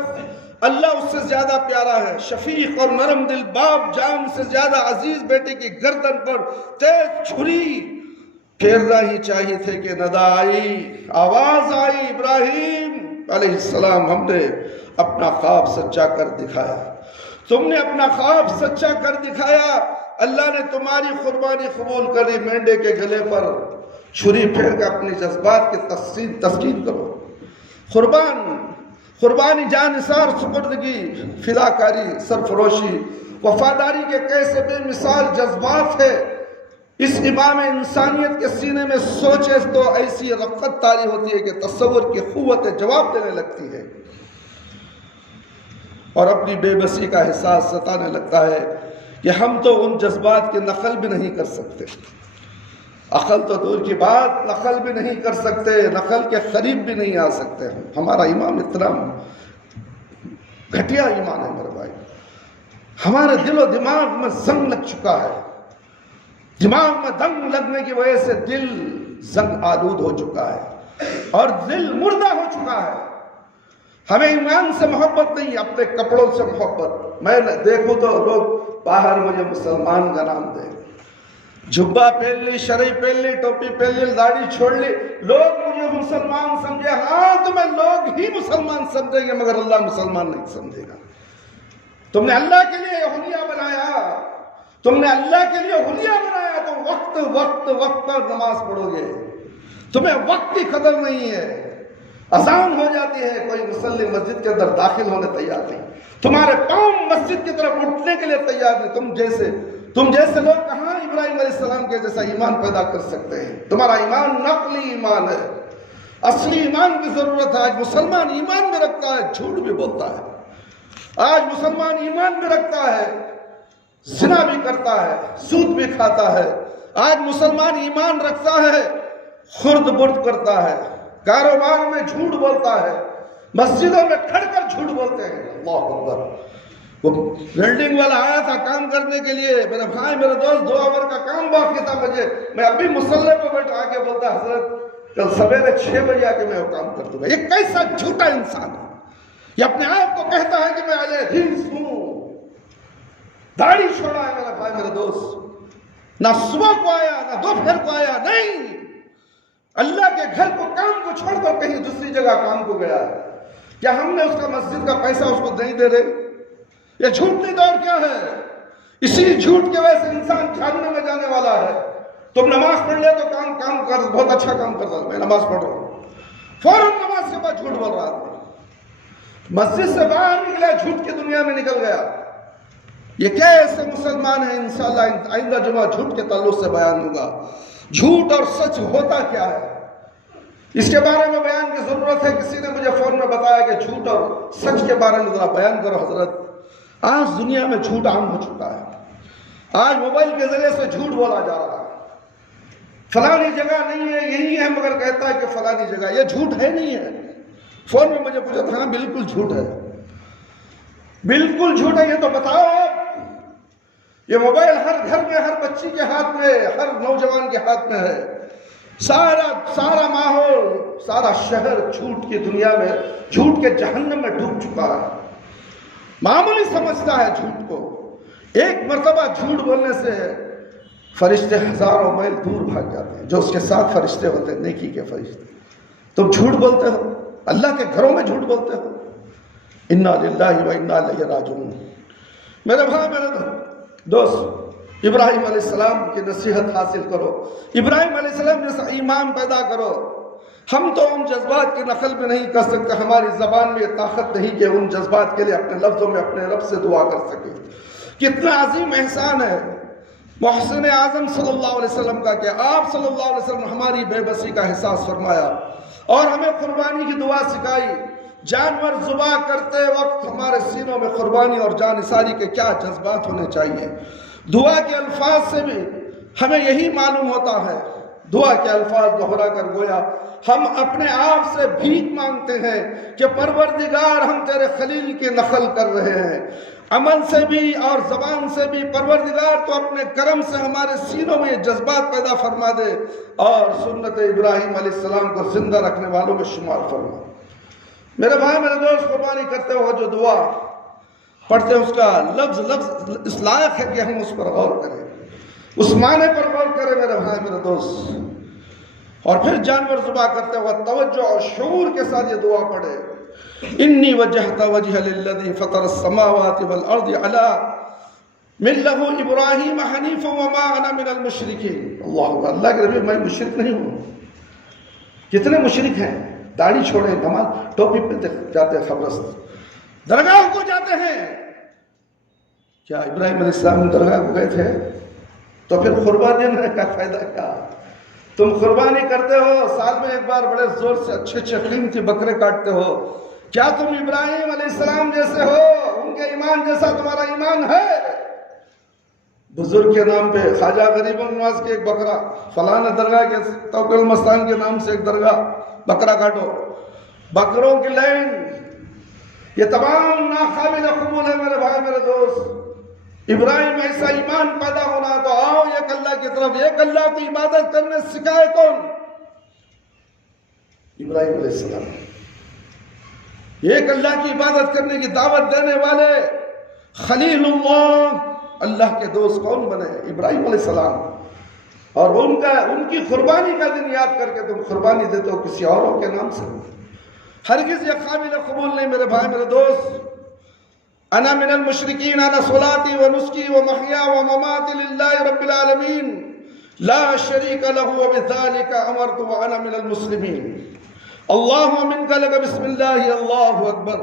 اللہ اس سے زیادہ پیارا ہے، شفیق اور نرم دل باپ جان سے زیادہ عزیز بیٹے کی گردن پر تیز چھری پھیرنا ہی چاہیے تھے کہ ندا آئی، آواز آئی، ابراہیم علیہ السلام ہم نے اپنا خواب سچا کر دکھایا، تم نے اپنا خواب سچا کر دکھایا، اللہ نے تمہاری قربانی قبول کری، مینڈے کے گلے پر چھری پھیر کے اپنی جذبات کی تسکین کرو۔ قربانی جان نثار، سپردگی، فداکاری، سرفروشی، وفاداری کے کیسے بے مثال جذبات ہے، اس امام انسانیت کے سینے میں سوچے تو ایسی رغبت طاری ہوتی ہے کہ تصور کی قوت جواب دینے لگتی ہے، اور اپنی بے بسی کا احساس ستانے لگتا ہے کہ ہم تو ان جذبات کی نقل بھی نہیں کر سکتے، عقل تو دور کی بات، نقل بھی نہیں کر سکتے، نقل کے قریب بھی نہیں آ سکتے۔ ہمارا ایمان اتنا گھٹیا ایمان ہے میرے بھائی، ہمارے دل و دماغ میں زنگ لگ چکا ہے، دماغ میں دنگ لگنے کی وجہ سے دل زنگ آلود ہو چکا ہے اور دل مردہ ہو چکا ہے۔ ہمیں ایمان سے محبت نہیں، اپنے کپڑوں سے محبت۔ میں دیکھوں تو لوگ باہر مجھے مسلمان کا نام دیں، جھبا پہن لی، شرعی پہن لی، ٹوپی پہن لی، داڑھی چھوڑ لی، لوگ مجھے مسلمان سمجھے۔ ہاں تمہیں لوگ ہی مسلمان سمجھیں گے، مگر اللہ مسلمان نہیں سمجھے گا۔ تم نے اللہ کے لیے حلیہ بنایا، تم نے اللہ کے لیے حلیہ بنایا تو وقت وقت وقت پر نماز پڑھو گے، تمہیں وقت کی قدر نہیں ہے۔ اذان ہو جاتی ہے، کوئی مصلی مسجد کے اندر داخل ہونے تیار نہیں، تمہارے پاؤں مسجد کی طرف اٹھنے کے لیے تیار نہیں۔ تم جیسے لوگ کہاں ابراہیم علیہ السلام کے جیسا ایمان پیدا کر سکتے ہیں؟ تمہارا ایمان نقلی ایمان ہے، اصلی ایمان کی ضرورت ہے۔ آج مسلمان ایمان میں رکھتا ہے، جھوٹ بھی بولتا ہے، آج مسلمان ایمان میں رکھتا ہے، زنا بھی کرتا ہے، سود بھی کھاتا ہے، آج مسلمان ایمان رکھتا ہے، خرد برد کرتا ہے، کاروبار میں جھوٹ بولتا ہے، مسجدوں میں کھڑ کر جھوٹ بولتے ہیں۔ اللہ اکبر۔ وہ ویلڈنگ والا آیا تھا کام کرنے کے لیے، میرے بھائی میرے دوست 2 آور کا کام باقی تھا مجھے، میں ابھی مسلح پہ بیٹھ آ کے بولتا حضرت کل سویرے 6 بجے آ کے میں وہ کام کر دوں گا۔ یہ کیسا جھوٹا انسان ہے، یہ اپنے آپ کو کہتا ہے کہ میں اہل حدیث ہوں، داڑھی چھوڑا ہے میرا بھائی میرا دوست، نہ صبح کو آیا نہ دوپہر کو آیا، نہیں، اللہ کے گھر کو کام کو چھوڑ کر کہیں دوسری جگہ کام کو گیا ہے۔ کیا ہم نے اس کا مسجد کا پیسہ اس کو نہیں دے رہے؟ یہ جھوٹی دور کیا ہے؟ اسی جھوٹ کی وجہ سے انسان جہنم میں جانے والا ہے۔ تم نماز پڑھ لے تو کام کر، بہت اچھا کام کر رہا، میں نماز پڑھ رہا ہوں، فوراً نماز کے بعد جھوٹ بول رہا تھا، مسجد سے باہر نکلا، جھوٹ کی دنیا میں نکل گیا۔ یہ کیا ایسے مسلمان ہیں؟ انشاءاللہ آئندہ جمعہ جھوٹ کے تعلق سے بیان ہوگا، جھوٹ اور سچ ہوتا کیا ہے، اس کے بارے میں بیان کی ضرورت ہے۔ کسی نے مجھے فون میں بتایا کہ جھوٹ اور سچ کے بارے میں ذرا بیان کرو حضرت۔ آج دنیا میں جھوٹ عام ہو چکا ہے، آج موبائل کے ذریعے سے جھوٹ بولا جا رہا ہے، فلانی جگہ نہیں ہے یہی ہے، مگر کہتا ہے کہ فلانی جگہ، یہ جھوٹ ہے نہیں ہے؟ فون میں مجھے پوچھا تھا، بالکل جھوٹ ہے، بالکل جھوٹ ہے۔ یہ تو بتاؤ آپ، یہ موبائل ہر گھر میں، ہر بچی کے ہاتھ میں، ہر نوجوان کے ہاتھ میں ہے، سارا ماحول، سارا شہر جھوٹ کی دنیا میں، جھوٹ کے جہنم میں ڈوب چکا ہے، معمولی سمجھتا ہے جھوٹ کو۔ ایک مرتبہ جھوٹ بولنے سے فرشتے ہزاروں میل دور بھاگ جاتے ہیں، جو اس کے ساتھ فرشتے ہوتے ہیں، نیکی کے فرشتے۔ تم جھوٹ بولتے ہو، اللہ کے گھروں میں جھوٹ بولتے ہو، انا للہ و انا الیہ راجعون۔ میرے بھائی میرے دوست، ابراہیم علیہ السلام کی نصیحت حاصل کرو، ابراہیم علیہ السلام جیسا ایمان پیدا کرو۔ ہم تو ان جذبات کی نقل بھی نہیں کر سکتے، ہماری زبان میں یہ طاقت نہیں کہ ان جذبات کے لیے اپنے لفظوں میں اپنے رب سے دعا کر سکے۔ کتنا عظیم احسان ہے محسن اعظم صلی اللہ علیہ وسلم کا کہ آپ صلی اللہ علیہ وسلم ہماری بے بسی کا احساس فرمایا اور ہمیں قربانی کی دعا سکھائی. جانور ذبح کرتے وقت ہمارے سینوں میں قربانی اور جان نثاری کے کیا جذبات ہونے چاہیے. دعا کے الفاظ سے بھی ہمیں یہی معلوم ہوتا ہے. دعا کے الفاظ دہرا کر گویا ہم اپنے آپ سے بھیک مانگتے ہیں کہ پروردگار ہم تیرے خلیل کی نقل کر رہے ہیں. عمل سے بھی اور زبان سے بھی پروردگار تو اپنے کرم سے ہمارے سینوں میں یہ جذبات پیدا فرما دے اور سنت ابراہیم علیہ السلام کو زندہ رکھنے والوں میں شمار فرما. میرے بھائی میرے دوست، قربانی کرتے ہوئے جو دعا پڑھتے ہیں اس کا لفظ اس لائق ہے کہ ہم اس پر غور کریں، اس معنی پر غور کریں میرے بھائی میرے دوست. اور پھر جانور ذبح کرتے ہوئے توجہ اور شعور کے ساتھ یہ دعا پڑھے. انی وجہت وجہ للذی فطر السماوات والارض علی ملہ ابراہیم حنیفا وما انا من المشرکین. اللہ کے نبی، میں مشرک نہیں ہوں. کتنے مشرک ہیں، داڑھی چھوڑے، نماز ٹوپی پہ جاتے ہیں، قبرستان درگاہ کو جاتے ہیں. کیا ابراہیم علیہ السلام درگاہ کو گئے تھے؟ تو پھر قربانی دینے کا فائدہ کیا؟ تم قربانی کرتے ہو، سال میں ایک بار بڑے زور سے اچھے قیمتی بکرے کاٹتے ہو. کیا تم ابراہیم علیہ السلام جیسے ہو؟ ان کے ایمان جیسا تمہارا ایمان ہے؟ بزرگ کے نام پہ خواجہ غریب نواز کے ایک بکرا، فلانا درگاہ کے توکل المستان کے نام سے ایک درگاہ بکرا کاٹو. بکروں کی لائن یہ تمام ناقابل قبول ہے میرے بھائی میرے دوست. ابراہیم ایسا ایمان پیدا ہونا تو آؤ ایک اللہ کی طرف. ایک اللہ کی عبادت کرنے سکھائے کون؟ ابراہیم علیہ السلام. ایک اللہ کی عبادت کرنے کی دعوت دینے والے خلیل اللہ کے دوست کون بنے؟ ابراہیم علیہ السلام. اور ان کی قربانی کا دن یاد کر کے تم قربانی دیتے ہو کسی اوروں کے نام سے. ہرگز یہ قابل قبول نہیں میرے بھائی میرے دوست. انا من المشرکین، انا صلاتی و نسکی و محیا و مماتی للہ رب العالمین لا شریک لہ وبذالک امرت وانا من المسلمین. اللہ منک لک بسم اللہ اللہ اکبر.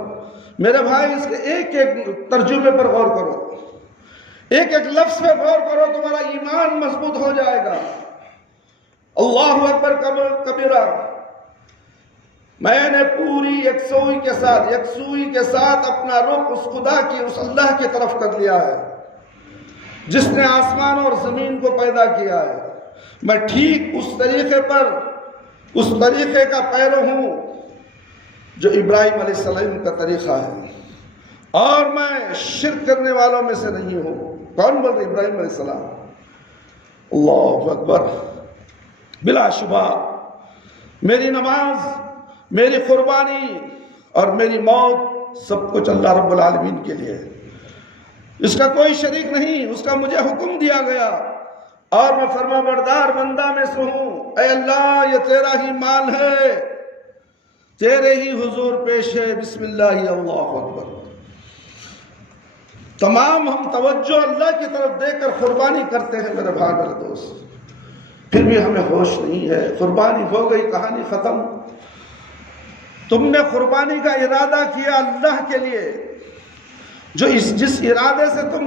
میرے بھائی اس کے ایک ایک ترجمے پر غور کرو، ایک ایک لفظ پہ غور کرو، تمہارا ایمان مضبوط ہو جائے گا. اللہ اکبر کبیرہ. میں نے پوری یکسوئی کے ساتھ اپنا رخ اس خدا کی، اس اللہ کی طرف کر لیا ہے جس نے آسمان اور زمین کو پیدا کیا ہے. میں ٹھیک اس طریقے کا پیرو ہوں جو ابراہیم علیہ السلام کا طریقہ ہے، اور میں شرک کرنے والوں میں سے نہیں ہوں. کون بول رہے؟ ابراہیم علیہ السلام. اللہ اکبر. بلا شبہ میری نماز، میری قربانی اور میری موت سب کچھ اللہ رب العالمین کے لیے ہے. اس کا کوئی شریک نہیں. اس کا مجھے حکم دیا گیا اور میں فرما بردار بندہ میں سے ہوں. اے اللہ یہ تیرا ہی مال ہے، تیرے ہی حضور پیش ہے. بسم اللہ اللہ اکبر. تمام ہم توجہ اللہ کی طرف دے کر قربانی کرتے ہیں میرے بھائی میرے دوست، پھر بھی ہمیں ہوش نہیں ہے. قربانی ہو گئی، کہانی ختم. تم نے قربانی کا ارادہ کیا اللہ کے لیے، جس ارادے سے تم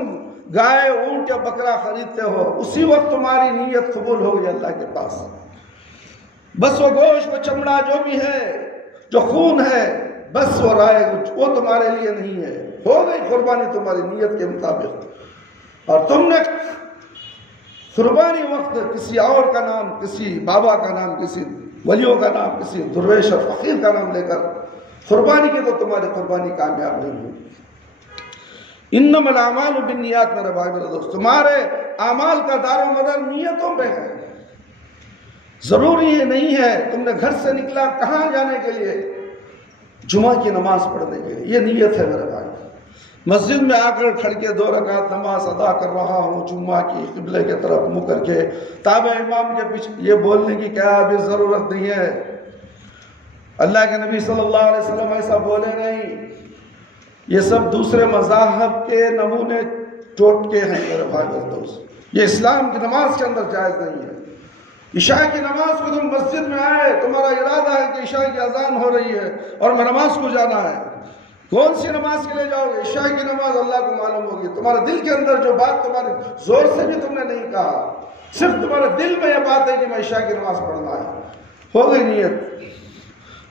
گائے، اونٹ یا بکرا خریدتے ہو، اسی وقت تمہاری نیت قبول ہو گئی اللہ کے پاس. بس وہ گوشت، وہ چمڑا جو بھی ہے، جو خون ہے، بس وہ رائے وہ تمہارے لیے نہیں ہے. ہو گئی قربانی تمہاری نیت کے مطابق. اور تم نے قربانی وقت کسی اور کا نام، کسی بابا کا نام، کسی ولیوں کا نام، کسی درویش اور فقیر کا نام لے کر قربانی کی تو تمہاری قربانی کامیاب نہیں ہوئی. انما الاعمال بالنیات میرے بھائی میرے دوست. تمہارے اعمال کا دار و مدار نیتوں پہ ہے. ضروری یہ نہیں ہے تم نے گھر سے نکلا کہاں جانے کے لیے؟ جمعہ کی نماز پڑھنے کے لیے. یہ نیت ہے میرے بھائی. مسجد میں آ کر کھڑ کے 2 رکعت نماز ادا کر رہا ہوں جمعہ کی، قبلے کی طرف منہ کر کے تابع امام کے پیچھے، یہ بولنے کی کیا ابھی ضرورت نہیں ہے. اللہ کے نبی صلی اللہ علیہ وسلم ایسا بولے نہیں. یہ سب دوسرے مذاہب کے نمونے ٹوٹکے ہیں میرے بھائی میرے دوست. یہ اسلام کی نماز کے اندر جائز نہیں ہے. عشاء کی نماز کو تم مسجد میں آئے، تمہارا ارادہ ہے کہ عشاء کی اذان ہو رہی ہے اور میں نماز کو جانا ہے، کون سی نماز کے لیے جاؤ گے؟ عشاء کی نماز اللہ کو معلوم ہوگی. تمہارے دل کے اندر جو بات تمہارے زور سے بھی تم نے نہیں کہا، صرف تمہارے دل میں یہ بات ہے کہ میں عشاء کی نماز پڑھنا ہے، ہو گئی نیت.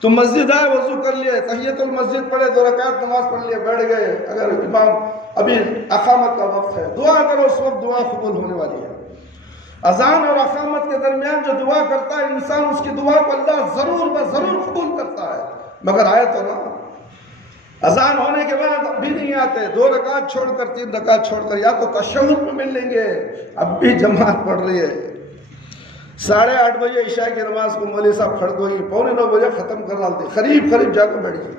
تم مسجد آئے، وضو کر لیے، تحیت المسجد پڑھے، 2 رکعت نماز پڑھ لیے، بیٹھ گئے. اگر امام ابھی اقامت کا وقت ہے، دعا کرو، اس وقت دعا قبول ہونے والی ہے. اذان اور اقامت کے درمیان جو دعا کرتا ہے انسان، اس کی دعا کو اللہ ضرور قبول کرتا ہے. مگر آئے تو نا، اذان ہونے کے بعد اب بھی نہیں آتے، 2 رکعت چھوڑ کر 3 رکعت چھوڑ کر، یا تو تشہد میں مل لیں گے، اب بھی جماعت پڑھ رہی ہے. 8:30 بجے عشاء کی نماز کو مولوی صاحب کھڑکوئی 8:45 بجے ختم کر ڈالتے، قریب جا کر بیٹھ گئے.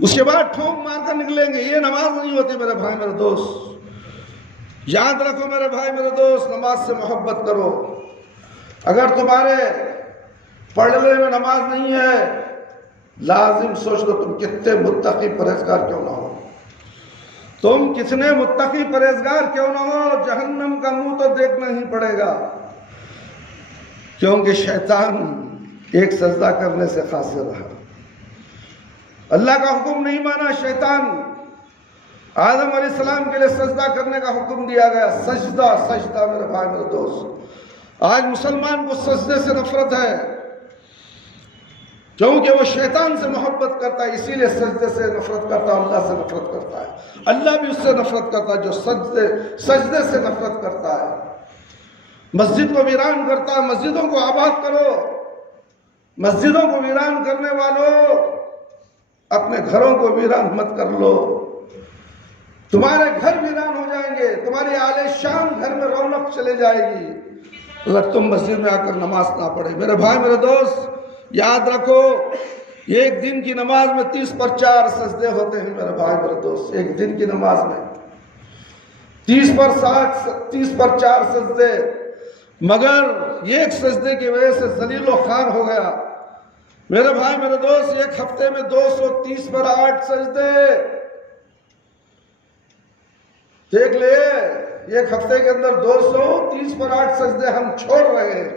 اس کے بعد ٹھونک مار کر نکلیں گے. یہ نماز نہیں ہوتی میرے بھائی میرے دوست. یاد رکھو میرے بھائی میرے دوست، نماز سے محبت کرو. اگر تمہارے پڑھنے میں نماز نہیں ہے، لازم سوچ لو تم کتنے متقی پرہیزگار کیوں نہ ہو. تم کتنے متقی پرہیزگار کیوں نہ ہو، جہنم کا منہ تو دیکھنا ہی پڑے گا. کیونکہ شیطان ایک سجدہ کرنے سے قاصر رہا، اللہ کا حکم نہیں مانا. شیطان آدم علیہ السلام کے لیے سجدہ کرنے کا حکم دیا گیا. سجدہ میرے بھائی میرے دوست. آج مسلمان کو سجدے سے نفرت ہے، کیونکہ وہ شیطان سے محبت کرتا ہے، اسی لیے سجدے سے نفرت کرتا ہے، اللہ سے نفرت کرتا ہے. اللہ بھی اس سے نفرت کرتا ہے جو سجدے سے نفرت کرتا ہے. مسجد کو ویران کرتا ہے. مسجدوں کو آباد کرو. مسجدوں کو ویران کرنے والوں، اپنے گھروں کو ویران مت کر لو. تمہارے گھر ویران ہو جائیں گے، تمہاری عالی شان گھر میں رونق چلے جائے گی اگر تم مسجد میں آ کر نماز نہ پڑھے. میرے بھائی میرے دوست، یاد رکھو، ایک دن کی نماز میں 30 پر 4 سجدے ہوتے ہیں. میرے بھائی میرے دوست، ایک دن کی نماز میں 30 پر 4 سجدے. مگر ایک سجدے کی وجہ سے ذلیل و خوار ہو گیا. میرے بھائی میرے دوست، ایک ہفتے میں 230 پر 8 سجدے. دیکھ لے، ایک ہفتے کے اندر 230 پر 8 سجدے ہم چھوڑ رہے ہیں.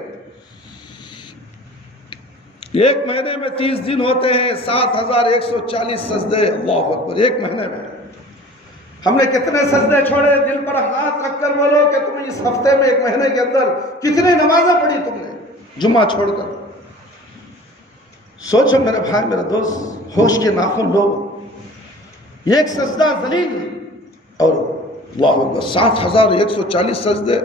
ایک مہینے میں 30 دن ہوتے ہیں، 7140 سجدے. اللہ اکبر. ایک مہینے میں ہم نے کتنے سجدے چھوڑے؟ دل پر ہاتھ رکھ کر بولو کہ تم اس ہفتے میں، ایک مہینے کے اندر کتنی نمازیں پڑھی تم نے جمعہ چھوڑ کر. سوچو میرے بھائی میرے دوست، ہوش کے ناخن لو. ایک سجدہ ذلیل، اور اللہ اکبر 7140 سجدے.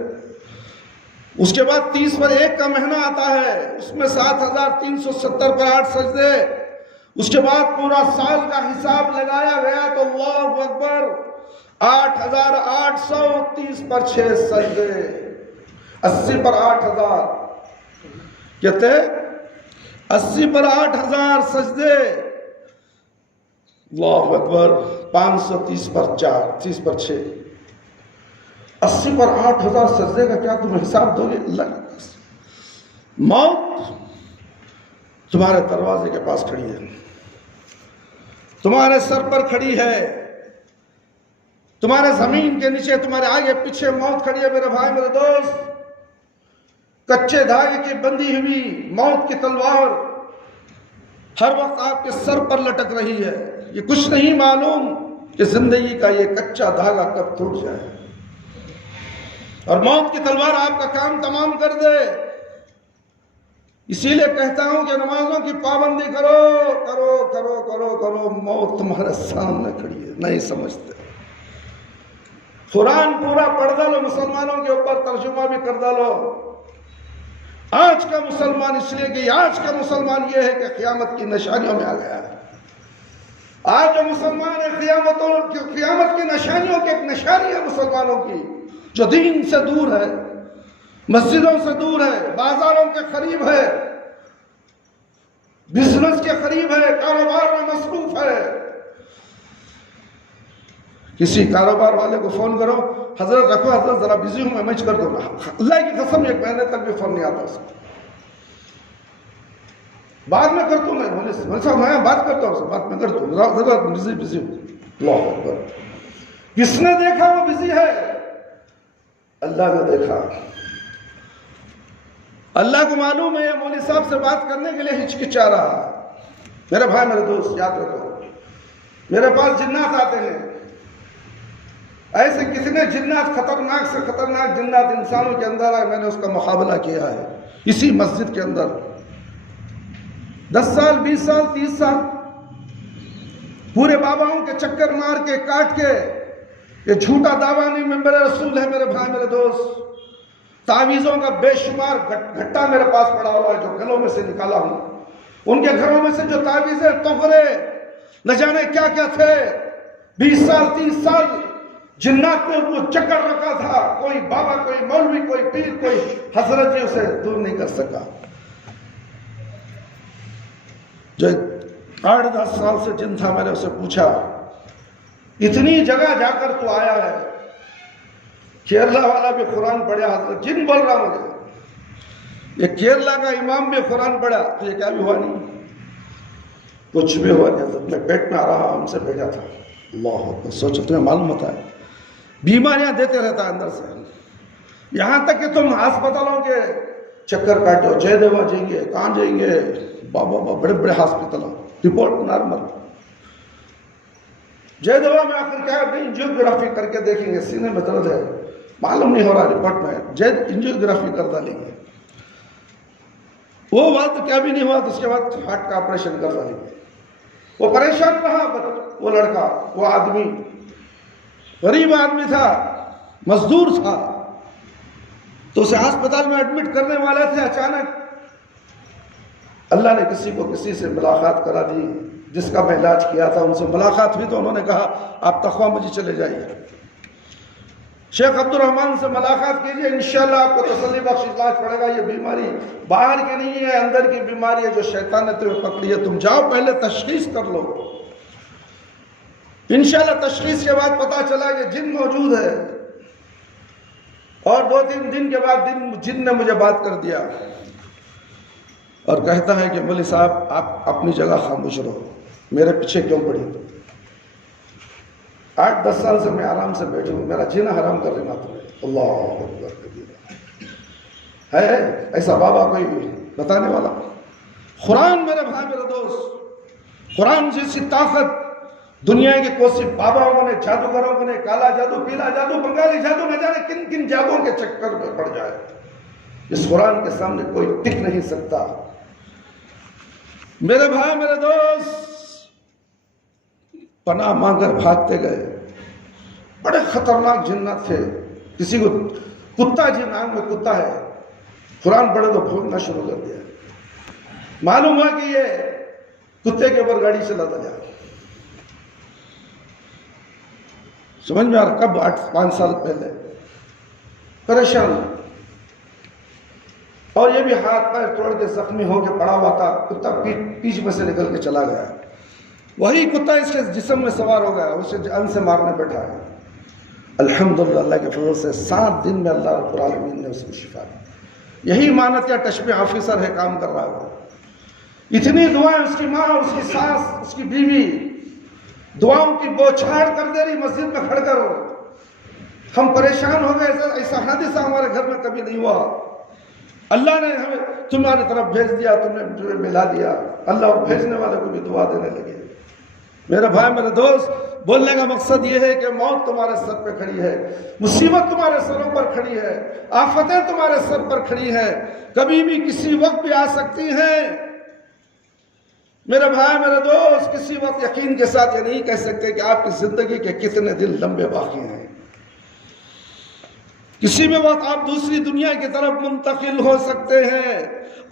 اس کے بعد 30 پر 1 کا مہینہ آتا ہے، اس میں 7370 پر 8 سجدے. اس کے بعد پورا سال کا حساب لگایا گیا تو اللہ اکبر 8830 پر 6 سجدے. 80 پر 8000 کہتے 80 پر 8000 سجدے. اللہ اکبر. 530 پر 4، 30 پر 6، 80 پر 8000 سجدے کا کیا تم حساب دو گے؟ اللہ کے پاس موت تمہارے دروازے کے پاس کھڑی ہے، تمہارے سر پر کھڑی ہے، تمہارے زمین کے نیچے، تمہارے آگے پیچھے موت کھڑی ہے. میرے بھائی میرے دوست، کچے دھاگے کی بندھی ہوئی موت کی تلوار ہر وقت آپ کے سر پر لٹک رہی ہے. یہ کچھ نہیں معلوم کہ زندگی کا یہ کچا دھاگا کب ٹوٹ جائے اور موت کی تلوار آپ کا کام تمام کر دے. اسی لیے کہتا ہوں کہ نمازوں کی پابندی کرو کرو کرو کرو کرو. موت تمہارے سامنے کھڑی ہے، نہیں سمجھتے. قرآن پورا پڑھ ڈالو، مسلمانوں کے اوپر ترجمہ بھی کر ڈالو. آج کا مسلمان، اس لیے کہ آج کا مسلمان یہ ہے کہ قیامت کی نشانیوں میں آ گیا ہے. آج جو مسلمان ہے، قیامت کی نشانیوں کی ایک نشانی ہے مسلمانوں کی، جو دین سے دور ہے، مسجدوں سے دور ہے، بازاروں کے قریب ہے، بزنس کے قریب ہے، کاروبار میں مصروف ہے. کسی کاروبار والے کو فون کرو، حضرت رکھو، حضرت ذرا بزی ہوں، میں میچ کر دوں گا. اللہ کی قسم 1 مہینے تک بھی فون نہیں آتا اس کو. بعد میں کرتا ہوں، میں بات کرتا ہوں، بات میں کرتا ہوں، ذرا بزی ہوں. اللہ اکبر. کس نے دیکھا وہ بزی ہے؟ اللہ نے دیکھا. اللہ کو معلوم ہے یہ مولوی صاحب سے بات کرنے کے لیے ہچکچا رہا. میرے بھائی میرے دوست، یاد رکھو، میرے پاس جنات آتے ہیں، ایسے کتنے جنات، خطرناک سے خطرناک جنات انسانوں کے اندر آئے، میں نے اس کا مقابلہ کیا ہے اسی مسجد کے اندر۔ 10 سال 20 سال 30 سال پورے باباؤں کے چکر مار کے کاٹ کے، یہ جھوٹا دعویٰ نہیں میں میرے رسول ہے، میرے بھائی میرے دوست، تعویذوں کا بے شمار گھٹا میرے پاس پڑا ہوا ہے جو گھروں میں سے نکالا ہوں۔ ان کے گھروں میں سے جو تعویذیں توغرے نہ جانے کیا کیا تھے، 20 سال 30 سال جنات نے وہ چکر رکھا تھا، کوئی بابا کوئی مولوی کوئی پیر کوئی حضرت جی اسے دور نہیں کر سکا۔ جو 8-10 سال سے جن تھا، میں نے اسے پوچھا اتنی جگہ جا کر تو آیا ہے، کیرلا والا بھی قرآن پڑھا، حضرت جن بول رہا مجھے، یہ کیرلا کا امام بھی قرآن پڑھا، تو یہ کیا بھی ہوا نہیں؟ کچھ بھی ہوا نہیں حضرت، میں پیٹ میں آرام سے بیٹھا تھا۔ اللہ اکبر، سوچو تمہیں معلوم ہوتا ہے بیماریاں دیتے رہتا ہے اندر سے، یہاں تک کہ تم ہسپتالوں کے چکر کاٹو، جے دیوا جائیں گے، کہاں جائیں گے، بابا بڑے بڑے ہاسپٹلوں، رپورٹ نارمل، جے دیوا میں آخر کیا انجیوگرافی کر کے دیکھیں گے، سینے میں درد ہے، معلوم نہیں ہو رہا رپورٹ میں، انجیوگرافی کر ڈالیں گے، وہ بات کیا بھی نہیں ہوا، تو اس کے بعد ہارٹ کا آپریشن کر ڈالیں گے۔ وہ پریشان رہا، وہ لڑکا، وہ آدمی غریب آدمی تھا، مزدور تھا، تو اسے ہسپتال میں ایڈمٹ کرنے والے تھے، اچانک اللہ نے کسی کو کسی سے ملاقات کرا دی، جس کا میں علاج کیا تھا، ان سے ملاقات ہوئی تو انہوں نے کہا آپ تخوا مجھے چلے جائیے، شیخ عبد الرحمن سے ملاقات کیجئے، انشاءاللہ آپ کو تسلی بخش علاج پڑے گا، یہ بیماری باہر کی نہیں ہے، اندر کی بیماری ہے جو شیطان نے تمہیں پکڑی ہے، تم جاؤ پہلے تشخیص کر لو۔ انشاءاللہ تشخیص کے بعد پتا چلا کہ جن موجود ہے، اور 2-3 دن کے بعد جن نے مجھے بات کر دیا اور کہتا ہے کہ مولوی صاحب آپ اپنی جگہ خاموش رہو، میرے پیچھے کیوں پڑی؟ 8-10 سال سے میں آرام سے بیٹھا ہوں، میرا جینا حرام کر لینا تمہیں، اللہ اکبر کبیرہ، ہے ایسا بابا کوئی بتانے والا؟ قرآن میرے بھائی میرے دوست، قرآن جیسی طاقت دنیا کے کوسی باباؤں نے، جادوگروں نے، کالا جادو، پیلا جادو، بنگالی جادو، نہ جانے کن کن جادوؤں کے چکر میں پڑ جائے، اس قرآن کے سامنے کوئی ٹک نہیں سکتا۔ میرے بھائی میرے دوست پناہ مانگ کر بھاگتے گئے، بڑے خطرناک جنات تھے، کسی کو کتا جن، آنکھ میں کتا ہے، قرآن پڑھے تو بھونکنا شروع کر دیا، معلوم ہوا کہ یہ کتے کے اوپر گاڑی چلاتا جا، سمجھ میں آ رہا؟ کب 8-5 سال پہلے، پریشان، اور یہ بھی ہاتھ پیر توڑ کے زخمی ہو کے پڑا ہوا تھا، کتا پیچھ میں سے نکل کے چلا گیا، وہی کتا اس کے جسم میں سوار ہو گیا، اسے جان سے مارنے بیٹھا ہے، الحمدللہ اللہ کے فضل سے 7 دن میں اللہ رب العالمین نے اس کو شفا دی۔ یہی مانت یا ٹشبی آفیسر ہے، کام کر رہا ہے وہ، اتنی دعائیں اس کی ماں، اس کی ساس، اس کی بیوی دعاؤں کی بوچھاڑ کر دے رہی، مسجد میں کھڑ کر ہم پریشان ہو گئے، ایسا حادثہ ہمارے گھر میں کبھی نہیں ہوا، اللہ نے ہمیں تمہاری طرف بھیج دیا، تم نے مجھے ملا دیا، اللہ بھیجنے والے کو بھی دعا دینے لگے۔ میرے بھائی میرے دوست، بولنے کا مقصد یہ ہے کہ موت تمہارے سر پہ کھڑی ہے، مصیبت تمہارے سروں پر کھڑی ہے، آفتیں تمہارے سر پر کھڑی ہیں، کبھی بھی کسی وقت بھی آ سکتی ہیں۔ میرے بھائی میرے دوست، کسی وقت یقین کے ساتھ یہ نہیں کہہ سکتے کہ آپ کی زندگی کے کتنے دن لمبے باقی ہیں، کسی بھی وقت آپ دوسری دنیا کی طرف منتقل ہو سکتے ہیں،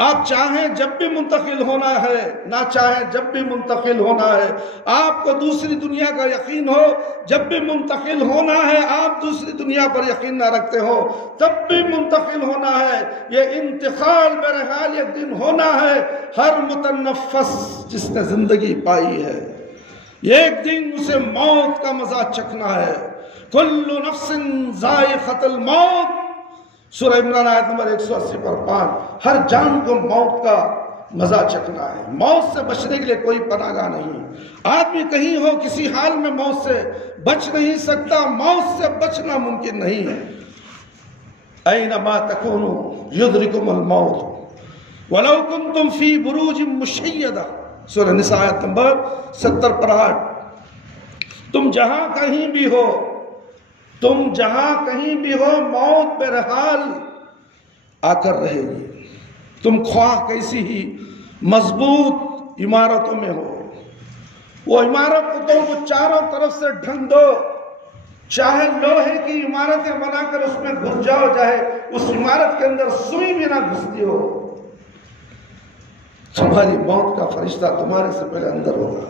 آپ چاہیں جب بھی منتقل ہونا ہے، نہ چاہیں جب بھی منتقل ہونا ہے، آپ کو دوسری دنیا کا یقین ہو جب بھی منتقل ہونا ہے، آپ دوسری دنیا پر یقین نہ رکھتے ہو تب بھی منتقل ہونا ہے، یہ انتقال بہرحال ایک دن ہونا ہے، ہر متنفس جس نے زندگی پائی ہے ایک دن اسے موت کا مزہ چکھنا ہے، کل نفس ذائقۃ الموت، سورہ عمران آیت نمبر 180 پر 5، ہر جان کو موت کا مزہ چکھنا ہے، موت سے بچنے کے لیے کوئی پناہ گاہ نہیں، آدمی کہیں ہو کسی حال میں موت سے بچ نہیں سکتا، موت سے بچنا ممکن نہیں ہے، اینما تکونوا یدرککم الموت ولو کنتم فی بروج مشیدہ، سورہ نساء آیت نمبر 70 پر 8، تم جہاں کہیں بھی ہو، تم جہاں کہیں بھی ہو، موت بہرحال آ کر رہے گی، تم خواہ کیسی ہی مضبوط عمارتوں میں ہو، وہ عمارت کو تو وہ چاروں طرف سے ڈھک دو، چاہے لوہے کی عمارتیں بنا کر اس میں گھس جاؤ، چاہے اس عمارت کے اندر سوئی بھی نہ گھستی ہو، تمہاری موت کا فرشتہ تمہارے سے پہلے اندر ہوگا۔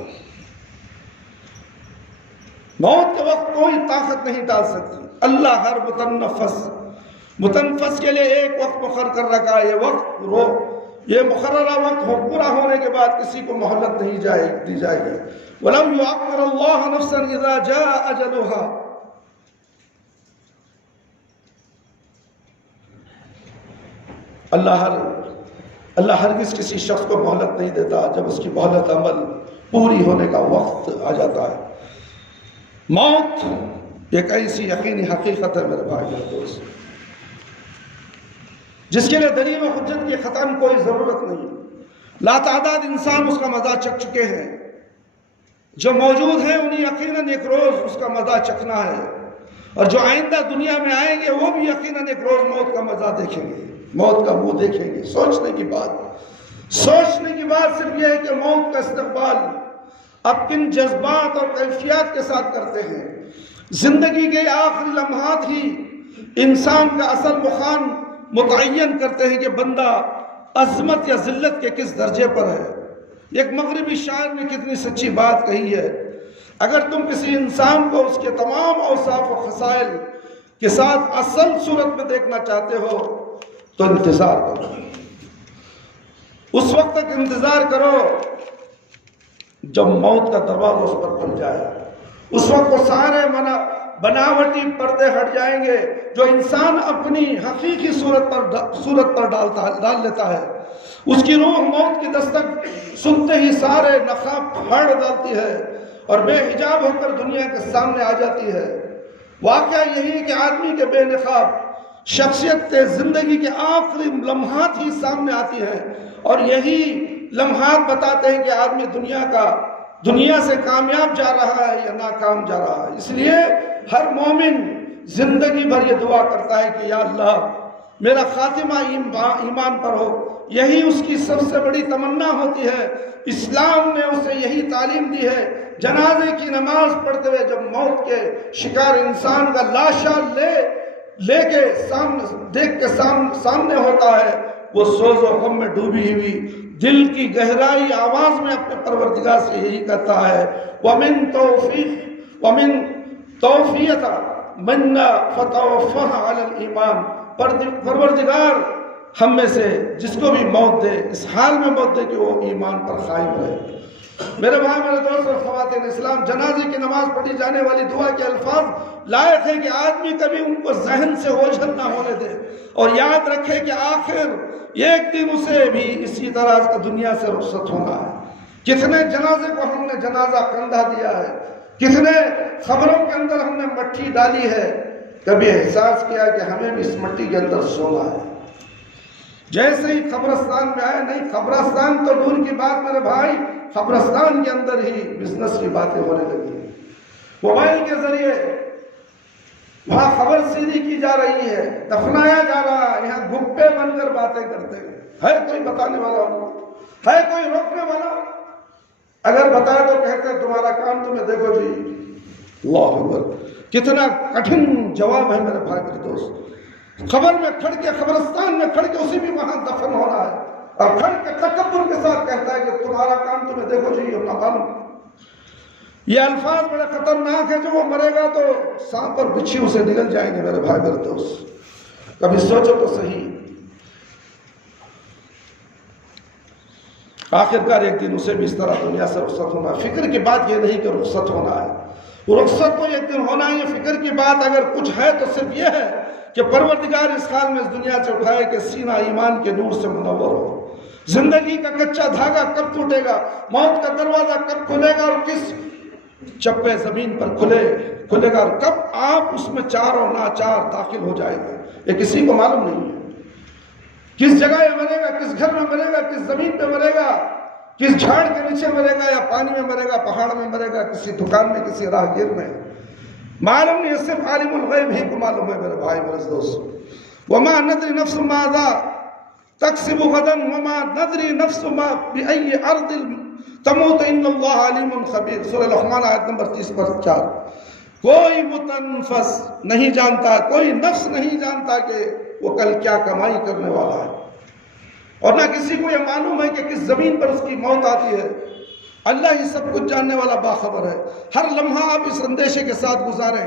موت کے وقت کوئی طاقت نہیں ڈال سکتی۔ اللہ ہر متنفس کے لیے ایک وقت مقرر کر رکھا ہے، یہ مقررہ وقت پورا ہونے کے بعد کسی کو مہلت نہیں دی جائے گی۔ وَلَمْ يُعَقِّرَ اللَّهُ نَفْسًا إِذَا جَاءَ أَجَلُهَا۔ اللہ ہرگز کسی شخص کو مہلت نہیں دیتا جب اس کی مہلت عمل پوری ہونے کا وقت آ جاتا ہے۔ موت ایک ایسی یقینی حقیقت ہے میرے بھائی میرے دوست، جس کے لیے دلیل و حجت کی ختم کوئی ضرورت نہیں۔ لاتعداد انسان اس کا مزہ چکھ چکے ہیں، جو موجود ہیں انہیں یقیناً ایک روز اس کا مزہ چکھنا ہے، اور جو آئندہ دنیا میں آئیں گے وہ بھی یقیناً ایک روز موت کا مزہ دیکھیں گے، موت کا منہ دیکھیں گے۔ سوچنے کی بات صرف یہ ہے کہ موت کا استقبال اب کن جذبات اور کیفیات کے ساتھ کرتے ہیں۔ زندگی کے آخری لمحات ہی انسان کا اصل مقام متعین کرتے ہیں کہ بندہ عظمت یا ذلت کے کس درجے پر ہے۔ ایک مغربی شاعر نے کتنی سچی بات کہی ہے، اگر تم کسی انسان کو اس کے تمام اوصاف و خصائل کے ساتھ اصل صورت میں دیکھنا چاہتے ہو تو انتظار کرو، اس وقت تک انتظار کرو جب موت کا دروازہ اس پر کھل جائے۔ اس وقت وہ سارے بناوٹی پردے ہٹ جائیں گے جو انسان اپنی حقیقی صورت پر ڈال لیتا ہے۔ اس کی روح موت کی دستک سنتے ہی سارے نقاب پھاڑ ڈالتی ہے اور بے حجاب ہو کر دنیا کے سامنے آ جاتی ہے۔ واقعہ یہی کہ آدمی کے بے نقاب شخصیت کے زندگی کے آخری لمحات ہی سامنے آتی ہیں، اور یہی لمحات بتاتے ہیں کہ آدمی دنیا سے کامیاب جا رہا ہے یا ناکام جا رہا ہے۔ اس لیے ہر مومن زندگی بھر یہ دعا کرتا ہے کہ یا اللہ میرا خاتمہ ایمان پر ہو۔ یہی اس کی سب سے بڑی تمنا ہوتی ہے۔ اسلام نے اسے یہی تعلیم دی ہے۔ جنازے کی نماز پڑھتے ہوئے جب موت کے شکار انسان کا لاشا لے کے دیکھ کے سامنے ہوتا ہے، وہ سوز و غم میں ڈوبی ہوئی دل کی گہرائی آواز میں اپنے پروردگار سے یہی کہتا ہے وَمِن توفیت منا فتوفہ علی الایمان۔ پروردگار ہم میں سے جس کو بھی موت دے اس حال میں موت دے کہ وہ ایمان پر قائم رہے۔ میرے بھائی میرے دوست اور خواتین اسلام، جنازے کی نماز پڑھی جانے والی دعا کے الفاظ لائق ہے کہ آدمی کبھی ان کو ذہن سے اوجھل نہ ہونے دے، اور یاد رکھے کہ آخر ایک دن اسے بھی اسی طرح دنیا سے رخصت ہونا ہے۔ کتنے جنازے کو ہم نے جنازہ کندھا دیا ہے، کتنے خبروں کے اندر ہم نے مٹی ڈالی ہے، کبھی احساس کیا کہ ہمیں بھی اس مٹی کے اندر سونا ہے۔ جیسے ہی قبرستان میں آئے، نہیں قبرستان تو دور کی بات میرے بھائی، قبرستان کے اندر ہی بزنس کی باتیں ہونے لگی، موبائل کے ذریعے وہاں خبر سیدھی کی جا رہی ہے، دفنایا جا رہا ہے، یہاں گپے بن کر باتیں کرتے ہیں۔ ہے کوئی بتانے والا ہو؟ ہے کوئی روکنے والا؟ اگر بتائے تو کہتے ہیں تمہارا کام تمہیں دیکھو جی۔ اللہ اکبر، کتنا کٹھن جواب ہے میرے بھائی میرے دوست۔ خبر میں کھڑ کے، قبرستان میں کھڑ کے اسے بھی وہاں دفن ہو رہا ہے، اور کھڑ کے تکبر کے ساتھ کہتا ہے کہ تمہارا کام تمہیں دیکھو جی اور ناکام۔ یہ الفاظ بڑے خطرناک ہے، جو وہ مرے گا تو سانپ اور بچھی اسے نگل جائیں گے میرے بھائی میرے دوست۔ کبھی سوچو تو صحیح، آخرکار ایک دن اسے بھی اس طرح دنیا سے رخصت ہونا ہے۔ فکر کی بات یہ نہیں کہ رخصت ہونا ہے، رخصت تو ایک دن ہونا ہے۔ فکر کی بات اگر کچھ ہے تو صرف یہ ہے کہ پروردگار اس حال میں اس دنیا سے اٹھائے کہ سینہ ایمان کے نور سے منور ہو۔ زندگی کا کچا دھاگا کب ٹوٹے گا، موت کا دروازہ کب کھلے گا، اور کس چپے زمین پر کھلے گا، اور کب آپ اس میں چار اور ناچار داخل ہو جائیں گے، یہ کسی کو معلوم نہیں ہے۔ کس جگہ یہ مرے گا، کس گھر میں مرے گا، کس زمین پہ مرے گا، کس جھاڑ کے نیچے مرے گا، یا پانی میں مرے گا، پہاڑ میں مرے گا، کسی دکان میں، کسی راہگیر میں، معلوم نہیں، صرف عالم الغیب ہی کو معلوم ہے میرے بھائی میرے دوست۔ وما ندری نفس ماذا تکسب غدا وما ندری نفس ما بأي ارض تموت ان اللہ علیم خبیر، سورہ لقمان آیت نمبر 30/4۔ کوئی متنفس نہیں جانتا، کوئی نفس نہیں جانتا کہ وہ کل کیا کمائی کرنے والا ہے، اور نہ کسی کو یہ معلوم ہے کہ کس زمین پر اس کی موت آتی ہے۔ اللہ ہی سب کچھ جاننے والا باخبر ہے۔ ہر لمحہ آپ اس اندیشے کے ساتھ گزاریں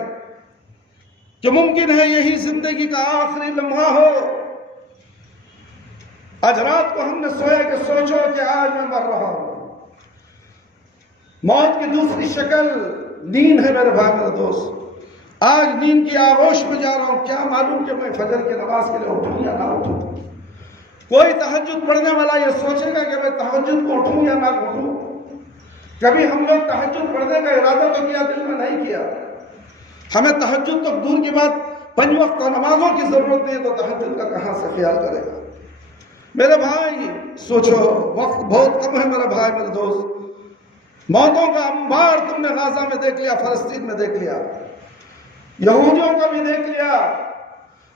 کہ ممکن ہے یہی زندگی کا آخری لمحہ ہو۔ آج رات کو ہم نے سویا کہ سوچو کہ آج میں مر رہا ہوں۔ موت کی دوسری شکل نیند ہے میرے بھائی میرے دوست۔ آج نیند کی آغوش میں جا رہا ہوں، کیا معلوم کہ میں فجر کی نماز کے لیے اٹھوں یا نہ اٹھوں۔ کوئی تہجد پڑھنے والا یہ سوچے گا کہ میں تہجد کو اٹھوں یا نہ اٹھوں۔ کبھی ہم لوگ تہجد پڑھنے کا ارادہ تو کیا، دل میں نہیں کیا۔ ہمیں تہجد تو دور کی بات، 5 وقت نمازوں کی ضرورت نہیں ہے تو تہجد کا کہاں سے خیال کرے گا۔ میرے بھائی سوچو، وقت بہت کم ہے میرے بھائی میرے دوست۔ موتوں کا انبار تم نے غزہ میں دیکھ لیا، فلسطین میں دیکھ لیا، یہودیوں کا بھی دیکھ لیا،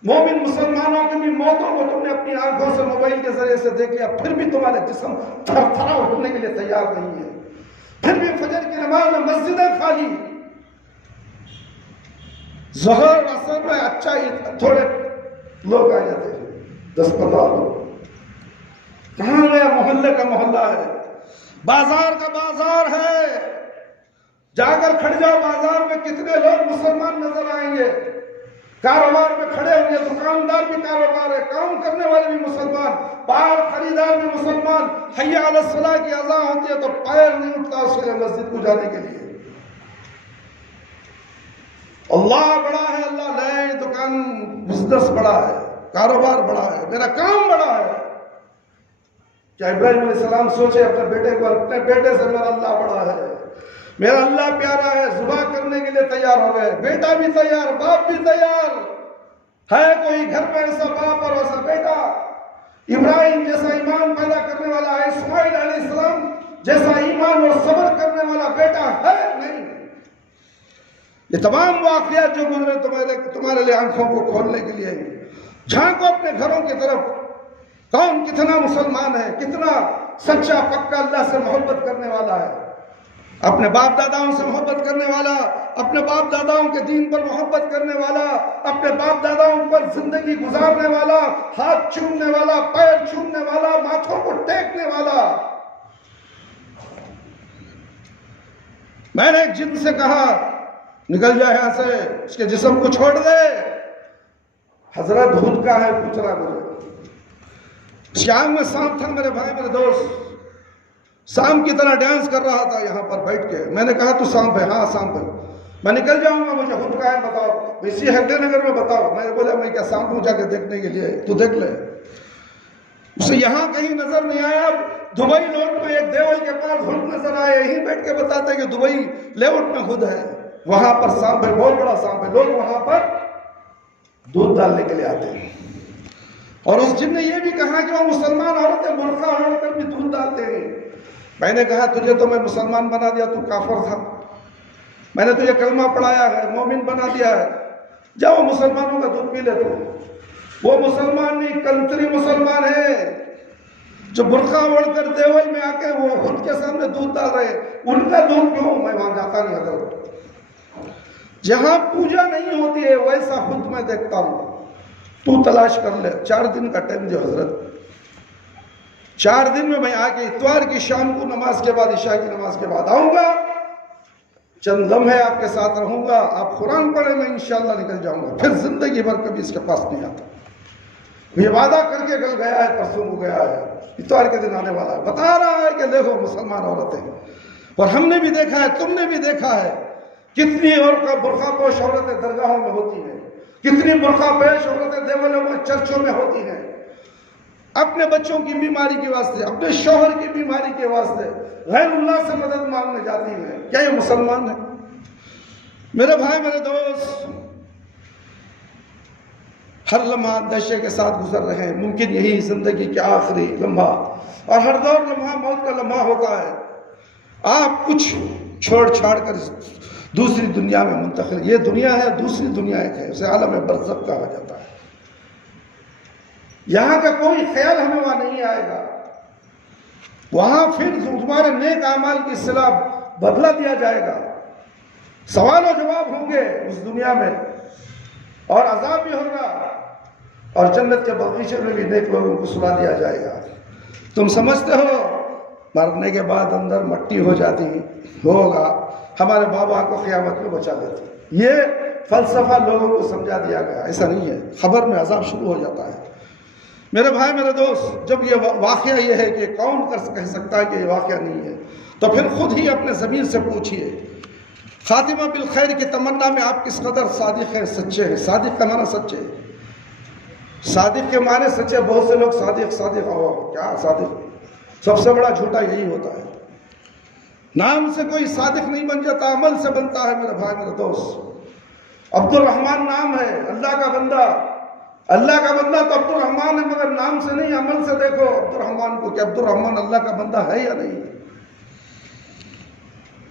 مومن مسلمانوں کی بھی موتوں کو تم نے اپنی آنکھوں سے موبائل کے ذریعے سے دیکھ لیا، پھر بھی تمہارے جسم تھر تھرا اٹھنے کے لیے تیار نہیں ہے۔ پھر بھی فجر کی نماز میں مسجدیں خالی، ظہر اثر میں اچھا تھوڑے لوگ آ جاتے ہیں، 10-15 لوگ۔ کہاں گیا محلے کا محلہ ہے، بازار کا بازار ہے، جا کر کھڑ جاؤ بازار میں، کتنے لوگ مسلمان نظر آئیں گے۔ کاروبار میں کھڑے ہوں گے، دکاندار بھی کاروبار ہے، کام کرنے والے بھی مسلمان، باہر خریدار بھی مسلمان۔ حی علی الصلاۃ کی اذان ہوتی ہے تو پیر نہیں اٹھتا اس کے لیے مسجد کو جانے کے لیے۔ اللہ بڑا ہے، اللہ لے، دکان بزنس بڑا ہے، کاروبار بڑا ہے، میرا کام بڑا ہے۔ کیا ابراہیم علیہ السلام سوچے اپنے بیٹے کو، اپنے بیٹے سے میرا اللہ بڑا ہے، میرا اللہ پیارا ہے، ذبح کرنے کے لیے تیار ہو گئے، بیٹا بھی تیار، باپ بھی تیار ہے۔ کوئی گھر میں ایسا باپ اور ایسا بیٹا، ابراہیم جیسا ایمان پیدا کرنے والا ہے، اسماعیل علیہ السلام جیسا ایمان اور صبر کرنے والا بیٹا ہے نہیں۔ یہ تمام واقعات جو گزرے تمہارے لیے آنکھوں کو کھولنے کے لیے، جھانکو اپنے گھروں کی طرف، کون کتنا مسلمان ہے، کتنا سچا پکا اللہ سے محبت کرنے والا ہے، اپنے باپ داداؤں سے محبت کرنے والا، اپنے باپ داداؤں کے دین پر محبت کرنے والا، اپنے باپ داداؤں پر زندگی گزارنے والا، ہاتھ چومنے والا، پیر چومنے والا، ماتھوں کو ٹیکنے والا۔ میں نے ایک جن سے کہا نکل جائے یہاں سے، اس کے جسم کو چھوڑ دے۔ حضرت ہود کا ہے، پوچھ رہا مجھے، شام میں سانپ تھا میرے بھائی میرے دوست، سانپ کی طرح ڈانس کر رہا تھا یہاں پر بیٹھ کے۔ میں نے کہا تو سانپ ہے؟ ہاں سانپ ہے۔ میں نکل جاؤں گا، مجھے خود کا ہے بتاؤ، اسی ہیگڈے نگر میں بتاؤ۔ میں نے بولا میں کیا سانپ ہوں جا کے دیکھنے کے لیے، تو دیکھ لے۔ اسے یہاں کہیں نظر نہیں آیا۔ دبئی روڈ میں ایک دیول کے پاس خود نظر آئے، یہیں بیٹھ کے بتاتے کہ دبئی لیوٹ میں خود ہے، وہاں پر سانپ ہے، بہت بڑا سانپ ہے، لوگ وہاں پر دودھ ڈالنے کے لیے آتے ہیں۔ اور اس جن نے یہ بھی کہا کہ وہ مسلمان عورتیں برقع اوڑھ کر بھی دودھ ڈالتے ہیں۔ میں نے کہا تجھے تو میں مسلمان بنا دیا، تو کافر تھا، میں نے تجھے کلمہ پڑھایا ہے، مومن بنا دیا ہے، جا وہ مسلمانوں کا دودھ پی لے۔ تو وہ مسلمان نہیں، کنتری مسلمان ہے جو برقع اوڑھ کر دیول میں آ کے وہ خود کے سامنے دودھ ڈال رہے۔ ان کا دودھ کیوں؟ میں وہاں جاتا نہیں حضرت، جہاں پوجا نہیں ہوتی ہے ویسا خود میں دیکھتا ہوں، تو تلاش کر لے۔ 4 دن کا ٹائم دے حضرت، 4 دن میں میں آ کے اتوار کی شام کو نماز کے بعد، عشاء کی نماز کے بعد آؤں گا، چند لمحے آپ کے ساتھ رہوں گا، آپ قرآن پڑھیں، میں انشاءاللہ نکل جاؤں گا، پھر زندگی بھر کبھی اس کے پاس نہیں آتا۔ یہ وعدہ کر کے کل گیا ہے، پرسوں کو گیا ہے، اتوار کے دن آنے والا ہے، بتا رہا ہے کہ دیکھو مسلمان عورتیں، اور ہم نے بھی دیکھا ہے، تم نے بھی دیکھا ہے، کتنی اور برقع پوش عورتیں درگاہوں میں ہوتی ہیں، کتنی برقع پوش عورتیں دیولوں میں، چرچوں میں ہوتی ہیں، اپنے بچوں کی بیماری کے واسطے، اپنے شوہر کی بیماری کے واسطے غیر اللہ سے مدد مانگنے جاتی ہیں۔ کیا یہ مسلمان ہے؟ میرے بھائی میرے دوست، ہر لمحہ اندیشے کے ساتھ گزر رہے ہیں، ممکن یہی زندگی کے آخری لمحہ، اور ہر دور لمحہ موت کا لمحہ ہوتا ہے۔ آپ کچھ چھوڑ چھاڑ کر دوسری دنیا میں منتقل، یہ دنیا ہے، دوسری دنیا ایک ہے، اسے عالم برزخ کہا جاتا ہے۔ یہاں کا کوئی خیال ہمیں وہاں نہیں آئے گا، وہاں پھر تمہارے نیک اعمال کی صلہ بدلہ دیا جائے گا، سوال و جواب ہوں گے اس دنیا میں، اور عذاب بھی ہوگا، اور جنت کے بغیچے میں بھی نیک لوگوں کو سلا دیا جائے گا۔ تم سمجھتے ہو مرنے کے بعد اندر مٹی ہو جاتی ہوگا، ہمارے بابا کو قیامت میں بچا لیتی، یہ فلسفہ لوگوں کو سمجھا دیا گیا، ایسا نہیں ہے۔ خبر میں عذاب شروع ہو جاتا ہے۔ میرے بھائی میرے دوست، جب یہ واقعہ یہ ہے کہ کون کہہ سکتا ہے کہ یہ واقعہ نہیں ہے، تو پھر خود ہی اپنے ضمیر سے پوچھئے، خاتمہ بالخیر کی تمنا میں آپ کس قدر صادق ہیں، سچے ہیں؟ صادق کا معنی سچے، صادق کے معنی سچے۔ بہت سے لوگ صادق کیا صادق، سب سے بڑا جھوٹا یہی ہوتا ہے۔ نام سے کوئی صادق نہیں بن جاتا، عمل سے بنتا ہے میرے بھائی میرے دوست۔ عبد الرحمن نام ہے، اللہ کا بندہ تو عبد الرحمن ہے، مگر نام سے نہیں، عمل سے دیکھو عبد الرحمن کو کہ عبد الرحمن اللہ کا بندہ ہے یا نہیں۔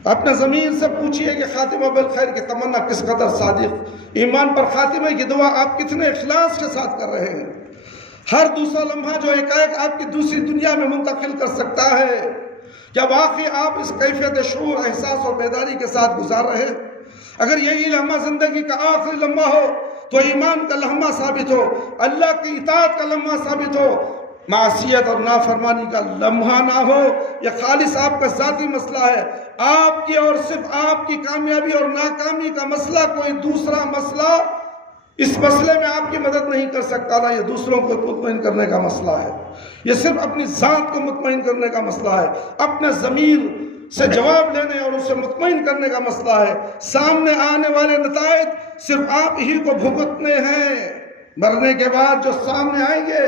اپنے ضمیر سے پوچھئے کہ خاتمہ بالخیر کی تمنا کس قدر صادق، ایمان پر خاتمے کی دعا آپ کتنے اخلاص کے ساتھ کر رہے ہیں۔ ہر دوسرا لمحہ جو ایک آپ کی دوسری دنیا میں منتقل کر سکتا ہے، کیا واقعی آپ اس کیفیت شعور، احساس اور بیداری کے ساتھ گزار رہے ہیں؟ اگر یہی لمحہ زندگی کا آخری لمحہ ہو تو ایمان کا لمحہ ثابت ہو، اللہ کی اطاعت کا لمحہ ثابت ہو، معصیت اور نافرمانی کا لمحہ نہ ہو۔ یہ خالص آپ کا ذاتی مسئلہ ہے، آپ کی اور صرف آپ کی کامیابی اور ناکامی کا مسئلہ، کوئی دوسرا مسئلہ اس مسئلے میں آپ کی مدد نہیں کر سکتا، نہ یہ دوسروں کو مطمئن کرنے کا مسئلہ ہے، یہ صرف اپنی ذات کو مطمئن کرنے کا مسئلہ ہے، اپنے ضمیر سے جواب لینے اور اسے مطمئن کرنے کا مسئلہ ہے۔ سامنے آنے والے نتائج صرف آپ ہی کو بھگتنے ہیں، مرنے کے بعد جو سامنے آئیں گے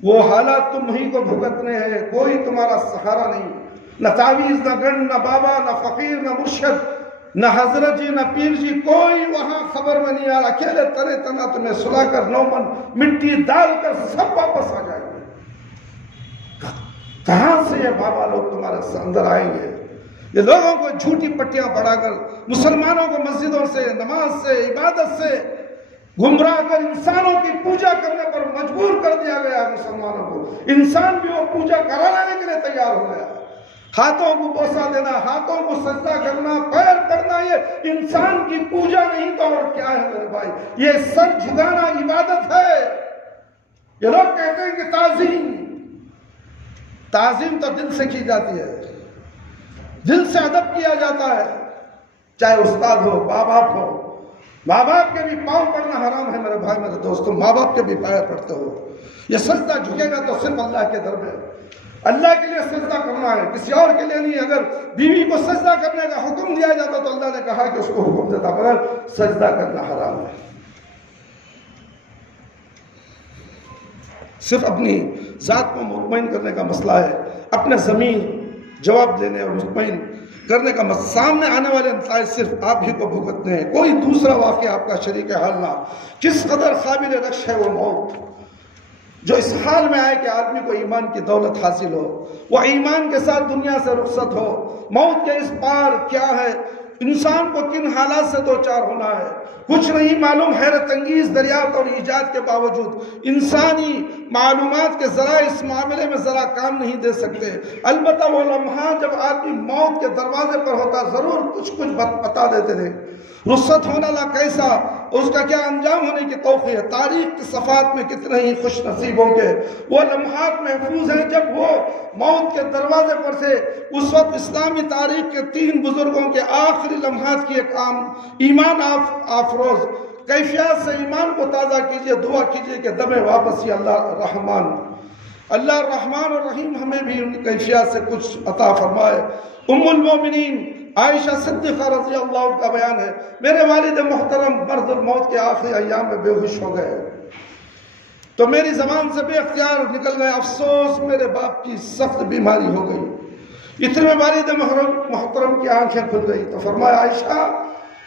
وہ حالات تم ہی کو بھگتنے ہیں، کوئی تمہارا سہارا نہیں، نہ تعویذ، نہ گن، نہ بابا، نہ فقیر، نہ مرشد، نہ حضرت جی، نہ پیر جی، کوئی وہاں خبر میں نہیں آ رہا۔ اکیلے تنے تنا تمہیں سلا کر 9 من مٹی ڈال کر سب واپس آ جائیں گے۔ کہاں سے یہ بابا لوگ تمہارے اندر آئیں گے؟ یہ لوگوں کو جھوٹی پٹیاں بڑھا کر، مسلمانوں کو مسجدوں سے، نماز سے، عبادت سے گمراہ کر انسانوں کی پوجا کرنے پر مجبور کر دیا گیا۔ مسلمانوں کو انسان بھی وہ پوجا کرا لینے کے لیے تیار ہو گیا۔ ہاتھوں کو بوسہ دینا، ہاتھوں کو سجدہ کرنا، پیر پڑنا، یہ انسان کی پوجا نہیں تو اور کیا ہے میرے بھائی؟ یہ سر جھکانا عبادت ہے۔ یہ لوگ کہتے ہیں کہ تعظیم تو دل سے کی جاتی ہے، دل سے ادب کیا جاتا ہے، چاہے استاد ہو، ماں باپ ہو۔ ماں باپ کے بھی پاؤں پڑنا حرام ہے میرے بھائی میرے دوستوں، ماں باپ کے بھی پیر پڑتے ہو۔ یہ سجدہ جھکے گا تو صرف اللہ کے در میں، اللہ کے لیے سجدہ کرنا ہے، کسی اور کے لیے نہیں۔ اگر بیوی کو سجدہ کرنے کا حکم دیا جاتا تو اللہ نے کہا کہ اس کو حکم دیتا، مگر سجدہ کرنا حرام ہے۔ صرف اپنی ذات کو مطمئن کرنے کا مسئلہ ہے، اپنے ضمیر جواب دینے اور مطمئن کرنے کا مسئلہ۔ سامنے آنے والے نتائج صرف آپ ہی کو بھگتنے ہیں، کوئی دوسرا واقعہ آپ کا شریک حال نہ۔ کس قدر قابل رشک ہے وہ موت، جو اس حال میں آئے کہ آدمی کو ایمان کی دولت حاصل ہو، وہ ایمان کے ساتھ دنیا سے رخصت ہو۔ موت کے اس پار کیا ہے، انسان کو کن حالات سے دوچار ہونا ہے، کچھ نہیں معلوم۔ حیرت انگیز دریافت اور ایجاد کے باوجود انسانی معلومات کے ذرائع اس معاملے میں ذرا کام نہیں دے سکتے۔ البتہ وہ لمحہ جب آدمی موت کے دروازے پر ہوتا ضرور کچھ بتا دیتے تھے۔ رخصت ہونا لا کیسا، اس کا کیا انجام ہونے کی توقع ہے۔ تاریخ کی صفحات میں کتنے ہی خوش نصیبوں کے وہ لمحات محفوظ ہیں جب وہ موت کے دروازے پر سے۔ اس وقت اسلامی تاریخ کے 3 بزرگوں کے آخری لمحات کی ایک عام ایمان آفروز کیفیات سے ایمان کو تازہ کیجئے، دعا کیجئے کہ دم واپسی اللہ الرحمن الرحیم ہمیں بھی ان کیفیات سے کچھ عطا فرمائے۔ ام المومنین عائشہ صدیقہ رضی اللہ کا بیان ہے، میرے والد محترم مرض الموت کے آخری ایام میں بے ہوش ہو گئے تو میری زبان سے بے اختیار نکل گئے، افسوس میرے باپ کی سخت بیماری ہو گئی۔ اتنے میں والد محترم کی آنکھیں کھل گئی تو فرمایا، عائشہ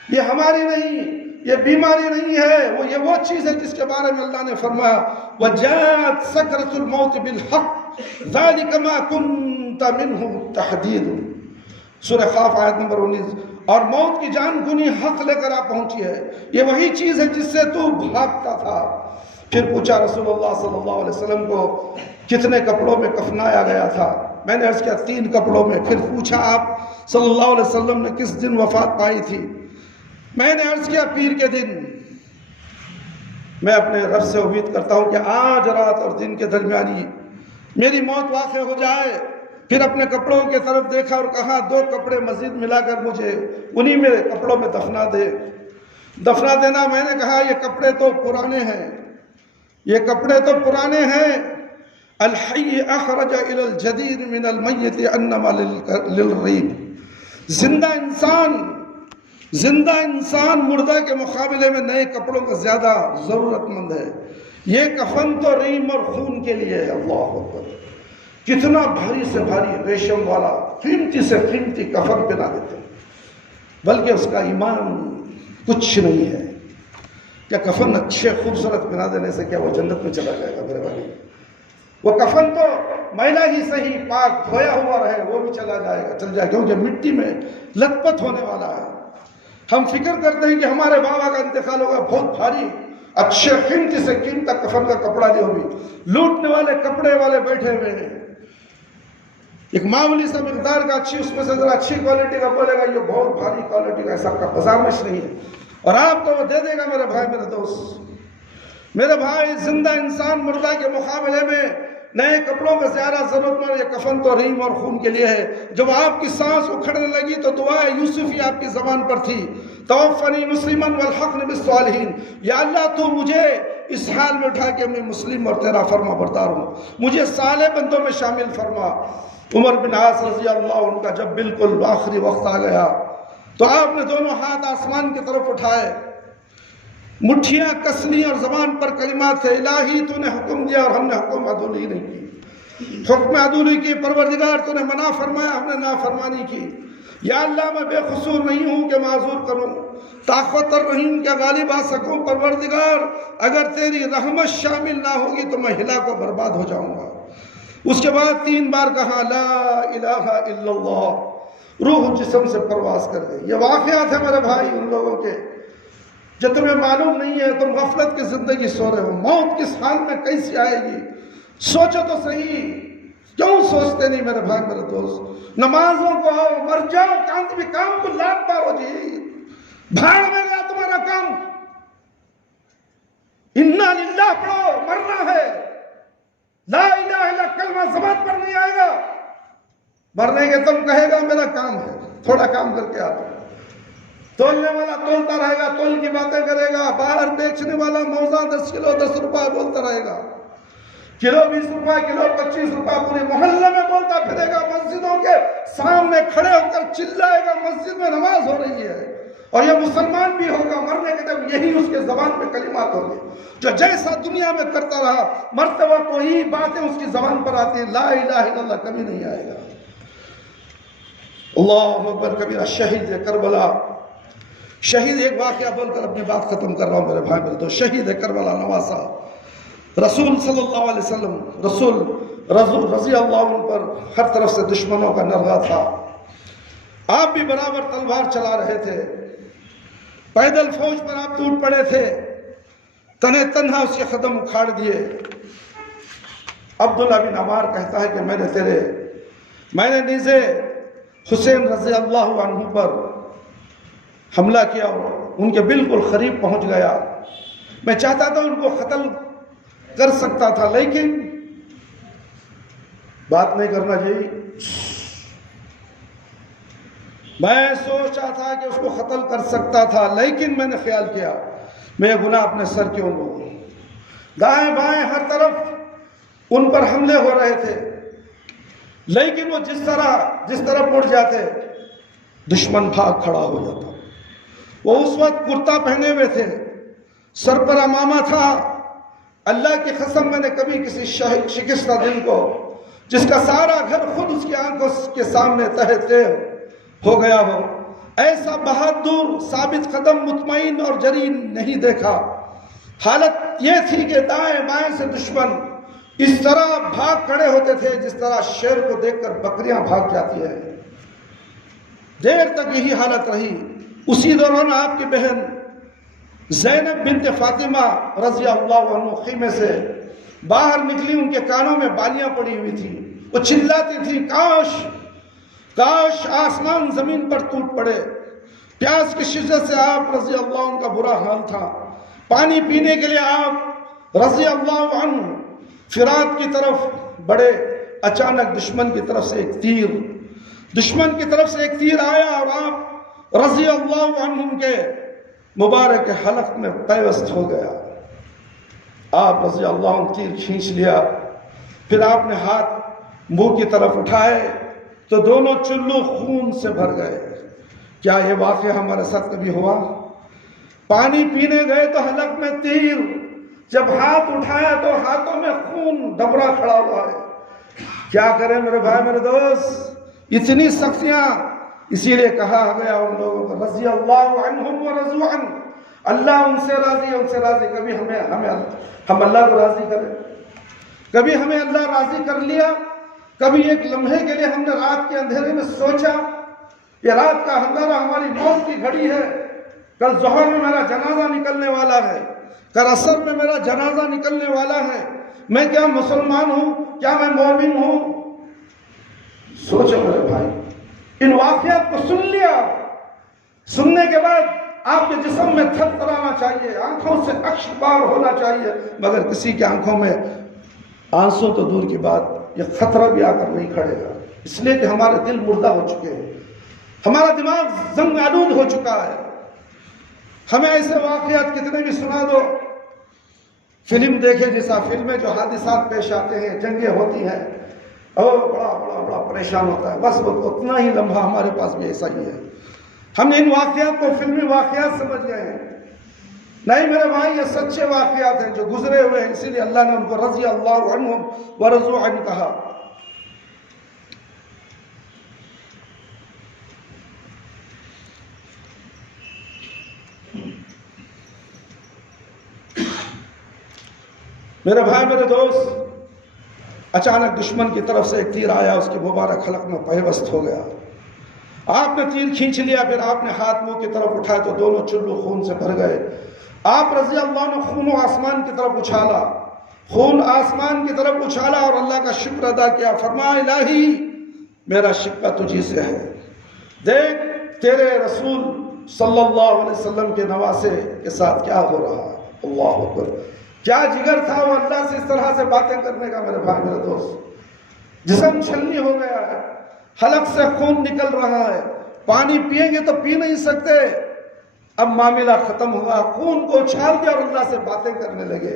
یہ ہماری نہیں، یہ بیماری نہیں ہے، وہ چیز ہے جس کے بارے میں اللہ نے فرمایا وَجَاءَتْ سَكْرَةُ الْمَوْتِ بِالْحَقِّ ذَلِكَ مَا كُنْتَ مِنْهُ تَحْدِيدٌ، سورہ قاف آیت نمبر 19۔ اور موت کی جان گنی حق لے کر آپ پہنچی ہے، یہ وہی چیز ہے جس سے تو بھاگتا تھا۔ پھر پوچھا رسول اللہ صلی اللہ علیہ وسلم کو کتنے کپڑوں میں کفنایا گیا تھا؟ میں نے عرض کیا 3 کپڑوں میں۔ پھر پوچھا آپ صلی اللہ علیہ وسلم نے کس دن وفات پائی تھی؟ میں نے عرض کیا پیر کے دن۔ میں اپنے رب سے امید کرتا ہوں کہ آج رات اور دن کے درمیانی میری موت واقع ہو جائے۔ پھر اپنے کپڑوں کی طرف دیکھا اور کہا 2 کپڑے مزید ملا کر مجھے انہی میں کپڑوں میں دفنا دے۔ دفنا دینا، میں نے کہا یہ کپڑے تو پرانے ہیں، یہ کپڑے تو پرانے ہیں۔ الحی اخرج الی الجدید من المیت انما للریب، زندہ انسان مردہ کے مقابلے میں نئے کپڑوں کا زیادہ ضرورت مند ہے۔ یہ کفن تو ریم اور خون کے لیے ہے۔ اللہ اکبر، کتنا بھاری سے بھاری ریشم والا قیمتی سے قیمتی کفن پہنا دیتے ہیں، بلکہ اس کا ایمان کچھ نہیں ہے۔ کیا کفن اچھے خوبصورت پہنا دینے سے کیا وہ جنت میں چلا جائے گا؟ میرے بھائی، وہ کفن تو میلا ہی صحیح، پاک دھویا ہوا رہے وہ بھی چل جائے، کیونکہ مٹی میں لت پت ہونے والا ہے۔ ہم فکر کرتے ہیں کہ ہمارے بابا کا انتقال ہوگا، بہت بھاری اچھے قیمتی سے قیمتی کفن کا کپڑا لی ہوگی، لوٹنے والے کپڑے والے بیٹھے ہوئے ہیں، ایک معمولی سا مقدار کا اچھی، اس میں سے ذرا اچھی کوالٹی کا بولے گا یہ بہت بھاری کوالٹی کا، ایسا کا بازار میں نہیں ہے، اور آپ کو وہ دے دے گا۔ میرے بھائی، میرے دوست، میرے بھائی، زندہ انسان مردہ کے مقابلے میں نئے کپڑوں کا زیادہ ضرورت نہیں۔ یہ کفن تو ریم اور خون کے لیے ہے۔ جب آپ کی سانس اکھڑنے لگی تو دعائے یوسفی آپ کی زبان پر تھی، توفنی مسلما والحقنی بالصالحین، یا اللہ تو مجھے اس حال میں اٹھا کہ میں مسلم اور تیرا فرما بردار ہوں، مجھے صالح بندوں میں شامل فرما۔ عمر بن عاص رضی اللہ عنہ کا جب بالکل آخری وقت آ گیا تو آپ نے دونوں ہاتھ آسمان کی طرف اٹھائے، مٹھیاں کس لی اور زبان پر کلمات تھے، الہی تو نے حکم دیا اور ہم نے حکم عدولی نہیں کی، حکم عدولی کی، پروردگار تو نے منع فرمایا ہم نے نافرمانی کی، یا اللہ میں بے قصور نہیں ہوں کہ معذور کروں، طاقتور نہیں ہوں کہ غالب آ سکوں، پروردگار اگر تیری رحمت شامل نہ ہوگی تو میں ہلاک و برباد ہو جاؤں گا۔ اس کے بعد 3 بار کہا لا الہ الا اللہ، روح جسم سے پرواز کر گئی۔ یہ واقعات ہیں میرے بھائی ان لوگوں کے جو تمہیں معلوم نہیں ہے، تم غفلت کی زندگی سو رہے ہو۔ موت کس حال میں کیسی آئے گی سوچو تو صحیح، کیوں سوچتے نہیں میرے بھائی میرے دوست؟ نمازوں کو آؤ، مر جاؤ، کام کو لاٹ مارو جی، بھاڑ میں گیا تمہارا کام، انا للہ پڑھو، مرنا ہے، لا الہ الا کلمہ زبان پر نہیں آئے گا، مرنے کے تم کہے گا میرا کام ہے، تھوڑا کام کر کے آتا ہے، تولنے والا تولتا رہے گا، تول کی باتیں کرے گا، باہر بیچنے والا موزہ 10 کلو 10 روپے بولتا رہے گا، کلو 20 روپے، کلو 25 روپے، پورے محلے میں بولتا پھرے گا، مسجدوں کے سامنے کھڑے ہو کر چلائے گا مسجد میں نماز ہو رہی ہے، اور یہ مسلمان بھی ہوگا، مرنے کے جب یہی اس کے زبان پہ کلمات ہوں گے، جو جیسا دنیا میں کرتا رہا، مرتے وقت وہی باتیں اس کی زبان پر آتی ہیں، لا الہ الا اللہ کبھی نہیں آئے گا۔ اللہ اکبر کبیرہ۔ شہید کربلا، شہید، ایک واقعہ بول کر اپنی بات ختم کر رہا ہوں میرے بھائی میرے دوست۔ شہید کربلا نواسہ، رسول صلی اللہ علیہ وسلم، رسول رضی اللہ عنہ پر ہر طرف سے دشمنوں کا نرغہ تھا، آپ بھی برابر تلوار چلا رہے تھے، پیدل فوج پر آپ ٹوٹ پڑے تھے، تنہ تنہا اس کے قدم اکھاڑ دیے۔ عبداللہ بن عمار کہتا ہے کہ میں نے نیزے حسین رضی اللہ عنہ پر حملہ کیا اور ان کے بالکل قریب پہنچ گیا، میں چاہتا تھا ان کو قتل کر سکتا تھا لیکن بات نہیں کرنا چاہیے، میں سوچا تھا کہ اس کو قتل کر سکتا تھا لیکن میں نے خیال کیا میں یہ گناہ اپنے سر کیوں لوں۔ دائیں بائیں ہر طرف ان پر حملے ہو رہے تھے لیکن وہ جس طرح مڑ جاتے دشمن بھاگ کھڑا ہو جاتا۔ وہ اس وقت کرتا پہنے ہوئے تھے، سر پر امامہ تھا، اللہ کی قسم میں نے کبھی کسی شکستہ دل کو جس کا سارا گھر خود اس کی آنکھوں کے سامنے تہہ تیہ ہو گیا ہو، ایسا بہادر ثابت قدم مطمئن اور جری نہیں دیکھا۔ حالت یہ تھی کہ دائیں بائیں سے دشمن اس طرح بھاگ کھڑے ہوتے تھے جس طرح شیر کو دیکھ کر بکریاں بھاگ جاتی ہیں۔ دیر تک یہی حالت رہی۔ اسی دوران آپ کی بہن زینب بنت فاطمہ رضی اللہ عنہ خیمے سے باہر نکلی، ان کے کانوں میں بالیاں پڑی ہوئی تھی، وہ چلاتی تھی کاش آسمان زمین پر ٹوٹ پڑے۔ پیاس کی شدت سے آپ رضی اللہ عنہ کا برا حال تھا۔ پانی پینے کے لیے آپ رضی اللہ عنہ فرات کی طرف بڑے، اچانک دشمن کی طرف سے ایک تیر آیا اور آپ رضی اللہ عنہ کے مبارک حلق میں پیوست ہو گیا۔ آپ رضی اللہ عنہ تیر کھینچ لیا، پھر آپ نے ہاتھ منہ کی طرف اٹھائے تو دونوں چلو خون سے بھر گئے۔ کیا یہ واقعہ ہمارے ساتھ کبھی ہوا؟ پانی پینے گئے تو حلق میں تیر، جب ہاتھ اٹھایا تو ہاتھوں میں خون ڈبرا کھڑا ہوا ہے۔ کیا کریں میرے بھائی میرے دوست، اتنی سختیاں۔ اسی لیے کہا گیا ان لوگوں کو رضی اللہ عنہم ورضوا عنہ، اللہ ان سے راضی ہے، ان سے راضی۔ کبھی ہم اللہ کو راضی کریں، کبھی ہمیں اللہ راضی کر لیا، کبھی ایک لمحے کے لیے ہم نے رات کے اندھیرے میں سوچا یہ رات کا اندھیرا ہماری موت کی گھڑی ہے، کل ظہر میں میرا جنازہ نکلنے والا ہے، کل عصر میں میرا جنازہ نکلنے والا ہے، میں کیا مسلمان ہوں، کیا میں مومن ہوں؟ سوچو میرے بھائی، ان واقعات کو سن لیا، سننے کے بعد آپ کے جسم میں تھر تھرانا چاہیے، آنکھوں سے اشک بار ہونا چاہیے، مگر کسی کی آنکھوں میں آنسو تو دور کی بات، یہ خطرہ بھی آ کر نہیں کھڑے گا، اس لیے کہ ہمارے دل مردہ ہو چکے ہیں، ہمارا دماغ زنگ آلود ہو چکا ہے۔ ہمیں ایسے واقعات کتنے بھی سنا دو، فلم دیکھے جیسا فلم میں جو حادثات پیش آتے ہیں، جنگیں ہوتی ہیں، اور بڑا پریشان ہوتا ہے، بس اتنا ہی لمحہ ہمارے پاس بھی ایسا ہی ہے۔ ہم ان واقعات کو فلمی واقعات سمجھ گئے ہیں، نہیں میرے بھائی، یہ سچے واقعات ہیں جو گزرے ہوئے ہیں، اسی لیے اللہ نے ان کو رضی اللہ عنہم ورضوا عنہ کہا۔ میرے بھائی میرے دوست، اچانک دشمن کی طرف سے ایک تیر آیا، اس کے مبارک حلق میں پیوست ہو گیا۔ آپ نے تیر کھینچ لیا، پھر آپ نے ہاتھ منہ کی طرف اٹھایا تو دونوں چلو خون سے بھر گئے۔ آپ رضی اللہ عنہ خون و آسمان کی طرف اچھالا، خون آسمان کی طرف اچھالا اور اللہ کا شکر ادا کیا، فرمایا الہی میرا شکوہ تجھی سے ہے، دیکھ تیرے رسول صلی اللہ علیہ وسلم کے نواسے کے ساتھ کیا ہو رہا ہے۔ اللہ اکبر، کیا جگر تھا وہ اللہ سے اس طرح سے باتیں کرنے کا میرے بھائی میرے دوست۔ جسم چھلنی ہو گیا ہے، حلق سے خون نکل رہا ہے، پانی پیئیں گے تو پی نہیں سکتے، اب معاملہ ختم ہوا، خون کو اچھال دیا اور اللہ سے باتیں کرنے لگے۔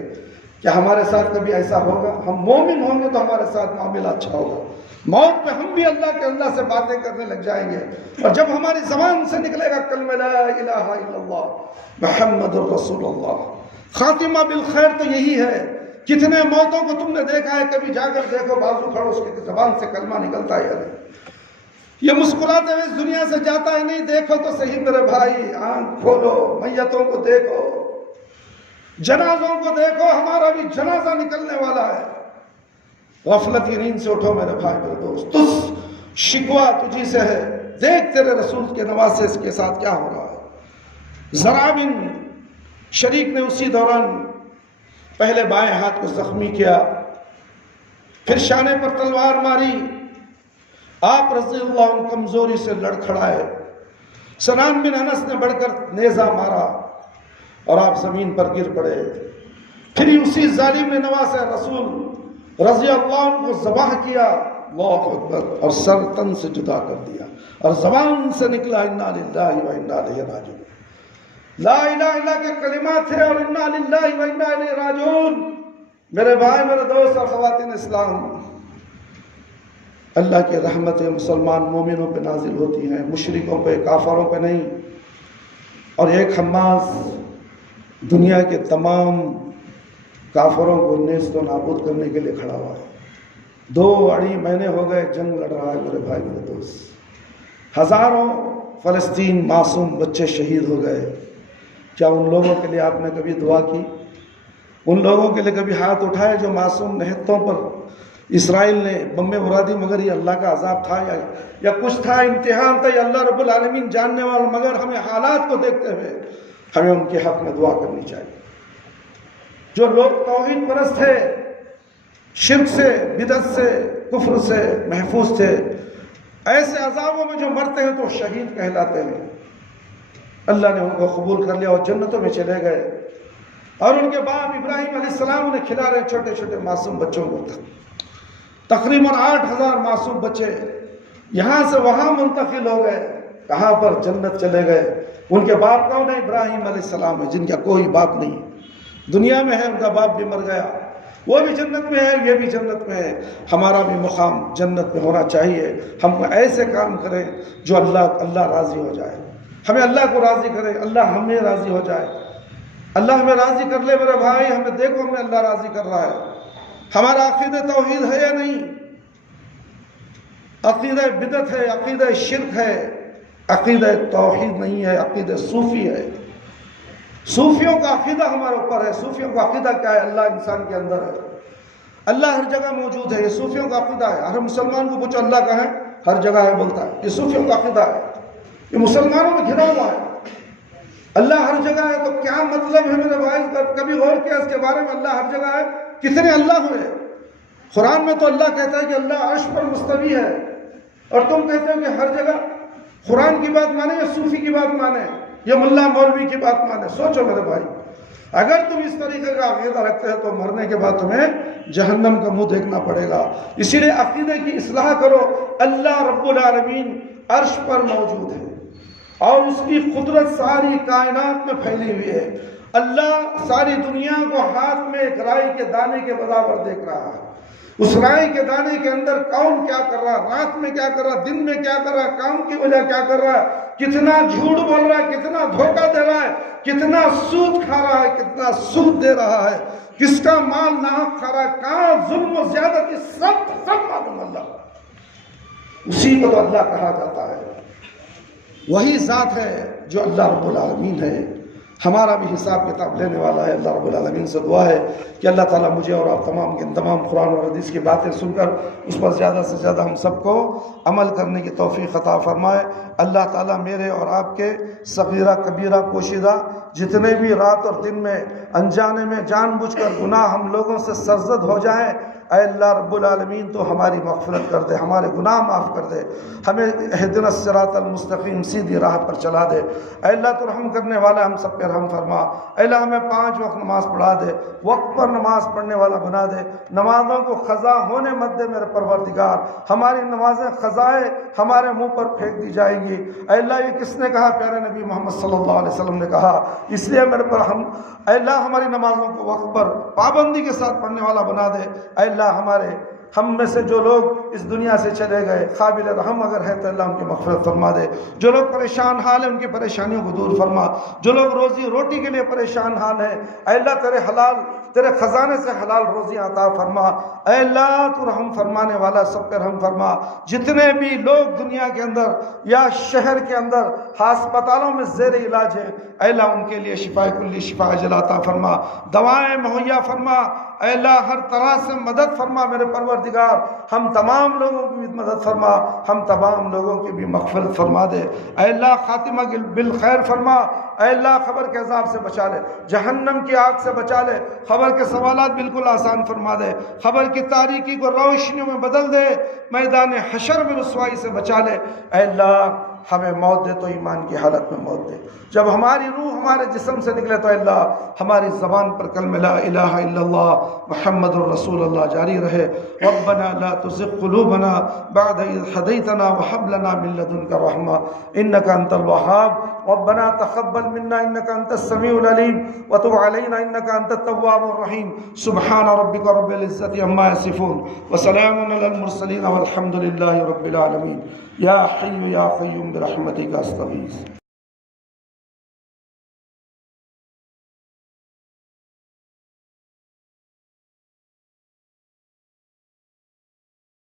کیا ہمارے ساتھ کبھی ایسا ہوگا؟ ہم مومن ہوں گے تو ہمارے ساتھ معاملہ اچھا ہوگا، موت پہ ہم بھی اللہ سے باتیں کرنے لگ جائیں گے، اور جب ہماری زبان سے نکلے گا کلمہ لا الہ الا اللہ محمد الرسول اللہ، خاتمہ بالخیر تو یہی ہے۔ کتنے موتوں کو تم نے دیکھا ہے، کبھی جا کر دیکھو بازو کھڑو، اس کی زبان سے کلمہ نکلتا ہے یا نہیں؟ یہ مسکراتے ہوئے اس دنیا سے جاتا ہے نہیں؟ دیکھو تو صحیح میرے بھائی، آنکھ کھولو، میتوں کو دیکھو، جنازوں کو دیکھو، ہمارا بھی جنازہ نکلنے والا ہے۔ غفلت کی نیند سے اٹھو میرے بھائی میرے دوست، شکوہ تجھی سے ہے، دیکھ تیرے رسول کے نواسے اس کے ساتھ کیا ہو رہا ہے۔ زرع بن شریک نے اسی دوران پہلے بائیں ہاتھ کو زخمی کیا، پھر شانے پر تلوار ماری، آپ رضی اللہ عنہ کمزوری سے لڑ کھڑائے، سنان بن انس نے بڑھ کر نیزہ مارا اور آپ زمین پر گر پڑے، پھر اسی ظالم نے نواسے رسول رضی اللہ عنہ کو ذبح کیا، اللہ اکبر، اور سر تن سے جدا کر دیا، اور زبان سے نکلا انا للہ و انا الیہ راجعون، لا الہ الا کے کلمات تھے اور انا للہ و انا الیہ راجعون۔ میرے بھائی میرے دوست اور خواتین اسلام، اللہ کی رحمتیں مسلمان مومنوں پہ نازل ہوتی ہیں، مشرکوں پہ، کافروں پہ نہیں۔ اور ایک حماس دنیا کے تمام کافروں کو نیست و نابود کرنے کے لیے کھڑا ہوا ہے، 2 اڑھی مہینے ہو گئے جنگ لڑ رہا ہے میرے بھائی میرے دوست، ہزاروں فلسطین معصوم بچے شہید ہو گئے، کیا ان لوگوں کے لیے آپ نے کبھی دعا کی؟ ان لوگوں کے لیے کبھی ہاتھ اٹھائے جو معصوم نہتوں پر اسرائیل نے بم برادی؟ مگر یہ اللہ کا عذاب تھا یا کچھ تھا، امتحان تھا، یا اللہ رب العالمین جاننے والا؟ مگر ہمیں حالات کو دیکھتے ہوئے ہمیں ان کے حق میں دعا کرنی چاہیے۔ جو لوگ توحید پرست تھے، شرک سے، بدعت سے، کفر سے محفوظ تھے، ایسے عذابوں میں جو مرتے ہیں تو شہید کہلاتے ہیں۔ اللہ نے ان کو قبول کر لیا اور جنتوں میں چلے گئے، اور ان کے باپ ابراہیم علیہ السلام انہیں کھلا رہے چھوٹے چھوٹے معصوم بچوں کو۔ تقریباً 8000 معصوم بچے یہاں سے وہاں منتقل ہو گئے، کہاں پر؟ جنت چلے گئے۔ ان کے باپ کون ہے؟ ابراہیم علیہ السلام ہے، جن کا کوئی باپ نہیں دنیا میں ہے، ان کا باپ بھی مر گیا، وہ بھی جنت میں ہے، یہ بھی جنت میں ہے۔ ہمارا بھی مقام جنت میں ہونا چاہیے۔ ہم ایسے کام کریں جو اللہ راضی ہو جائے، ہمیں اللہ کو راضی کرے، اللہ ہمیں راضی ہو جائے، اللہ ہمیں راضی کر لے۔ میرے بھائی، ہمیں دیکھو ہمیں اللہ راضی کر رہا ہے۔ ہمارا عقیدہ توحید ہے یا نہیں؟ عقیدہ بدعت ہے، عقیدہ شرک ہے، عقیدہ توحید نہیں ہے، عقیدہ صوفی ہے۔ صوفیوں کا عقیدہ ہمارے اوپر ہے۔ صوفیوں کا عقیدہ کیا ہے؟ اللہ انسان کے اندر ہے، اللہ ہر جگہ موجود ہے، یہ صوفیوں کا عقیدہ ہے۔ ہر مسلمان کو پوچھو اللہ کہاں ہے؟ ہر جگہ ہے بولتا ہے، یہ صوفیوں کا عقیدہ ہے، یہ مسلمانوں میں گھرا ہوا ہے۔ اللہ ہر جگہ ہے تو کیا مطلب ہے میرے بھائی؟ کبھی غور کیا اس کے بارے میں؟ اللہ ہر جگہ ہے، کتنے اللہ ہوئے؟ قرآن میں تو اللہ کہتا ہے کہ اللہ عرش پر مستوی ہے، اور تم کہتے ہو کہ ہر جگہ۔ قرآن کی بات مانے یا صوفی کی بات مانے یا ملا مولوی کی بات مانے؟ سوچو میرے بھائی، اگر تم اس طریقے کا عقیدہ رکھتے ہو تو مرنے کے بعد تمہیں جہنم کا منہ دیکھنا پڑے گا۔ اسی لیے عقیدے کی اصلاح کرو۔ اللہ رب العالمین عرش پر موجود ہے، اور اس کی قدرت ساری کائنات میں پھیلی ہوئی ہے۔ اللہ ساری دنیا کو ہاتھ میں ایک رائی کے دانے کے برابر دیکھ رہا ہے۔ اس رائی کے دانے کے اندر کون کیا کر رہا ہے، رات میں کیا کر رہا ہے، دن میں کیا کر رہا ہے، کام کی وجہ کیا کر رہا ہے، کتنا جھوٹ بول رہا ہے، کتنا دھوکہ دے رہا ہے، کتنا سود کھا رہا ہے، کتنا سود دے رہا ہے، کس کا مال ناحق کھا رہا ہے، کہاں ظلم و زیادتی، سب معلوم اللہ۔ اسی کو تو اللہ کہا جاتا ہے۔ وہی ذات ہے جو اللہ رب العالمین ہے۔ ہمارا بھی حساب کتاب لینے والا ہے۔ اللہ رب العالمین سے دعا ہے کہ اللہ تعالیٰ مجھے اور آپ تمام کے تمام قرآن اور حدیث کی باتیں سن کر اس پر زیادہ سے زیادہ ہم سب کو عمل کرنے کی توفیق عطا فرمائے۔ اللہ تعالیٰ میرے اور آپ کے صغیرہ کبیرہ پوشیدہ جتنے بھی رات اور دن میں انجانے میں جان بوجھ کر گناہ ہم لوگوں سے سرزد ہو جائیں، اے اللہ رب العالمین تو ہماری مغفرت کر دے، ہمارے گناہ معاف کر دے، ہمیں اہدنا الصراط المستقیم سیدھی راہ پر چلا دے۔ اے اللہ تو رحم کرنے والا، ہم سب پہ رحم فرما۔ اے اللہ ہمیں 5 وقت نماز پڑھا دے، وقت پر نماز پڑھنے والا بنا دے، نمازوں کو قضا ہونے مت دے میرے پروردگار۔ ہماری نمازیں قضائے ہمارے منہ پر پھینک دی جائیں گی۔ اے اللہ یہ کس نے کہا؟ پیارے نبی محمد صلی اللہ علیہ وسلم نے کہا۔ اس لیے میرے پر اے اللہ ہماری نمازوں کو وقت پر پابندی کے ساتھ پڑھنے والا بنا دے۔ اے اللہ ہم میں سے جو لوگ اس دنیا سے چلے گئے قابل رحم اگر ہے تو اللہ ان کی مغفرت فرما دے۔ جو لوگ پریشان حال ہیں ان کی پریشانیوں کو دور فرما۔ جو لوگ روزی روٹی کے لیے پریشان حال ہیں، اے اللہ تیرے خزانے سے حلال روزی عطا فرما۔ اے اللہ تو رحم فرمانے والا، سب پر رحم فرما۔ جتنے بھی لوگ دنیا کے اندر یا شہر کے اندر ہسپتالوں میں زیر علاج ہیں، اے اللہ ان کے لیے شفا کلی شفا اجل عطا فرما، دوائیں مہیا فرما۔ اے اللہ ہر طرح سے مدد فرما میرے پروردگار۔ ہم تمام لوگوں کی بھی مدد فرما، ہم تمام لوگوں کی بھی مغفرت فرما دے۔ اے اللہ خاتمہ بالخیر فرما۔ اے اللہ قبر کے عذاب سے بچا لے، جہنم کی آگ سے بچا لے، قبر کے سوالات بالکل آسان فرما دے، قبر کی تاریکی کو روشنیوں میں بدل دے، میدان حشر میں رسوائی سے بچا لے۔ اے اللہ ہمیں موت دے تو ایمان کی حالت میں موت دے، جب ہماری روح ہمارے جسم سے نکلے تو اے اللہ ہماری زبان پر کلمہ لا الہ الا اللہ محمد الرسول اللہ جاری رہے۔ ربنا لا تزغ قلوبنا بعد اذ هديتنا وهب لنا من لدنك رحمة انك انت الوهاب۔ ربنا تقبل منا انك انت السميع العليم وتب علينا انك انت التواب الرحيم۔ سبحان ربك رب العزة عما يصفون وسلام على المرسلين والحمد لله رب العالمين۔ یا حی یا قیوم برحمتک استغیث۔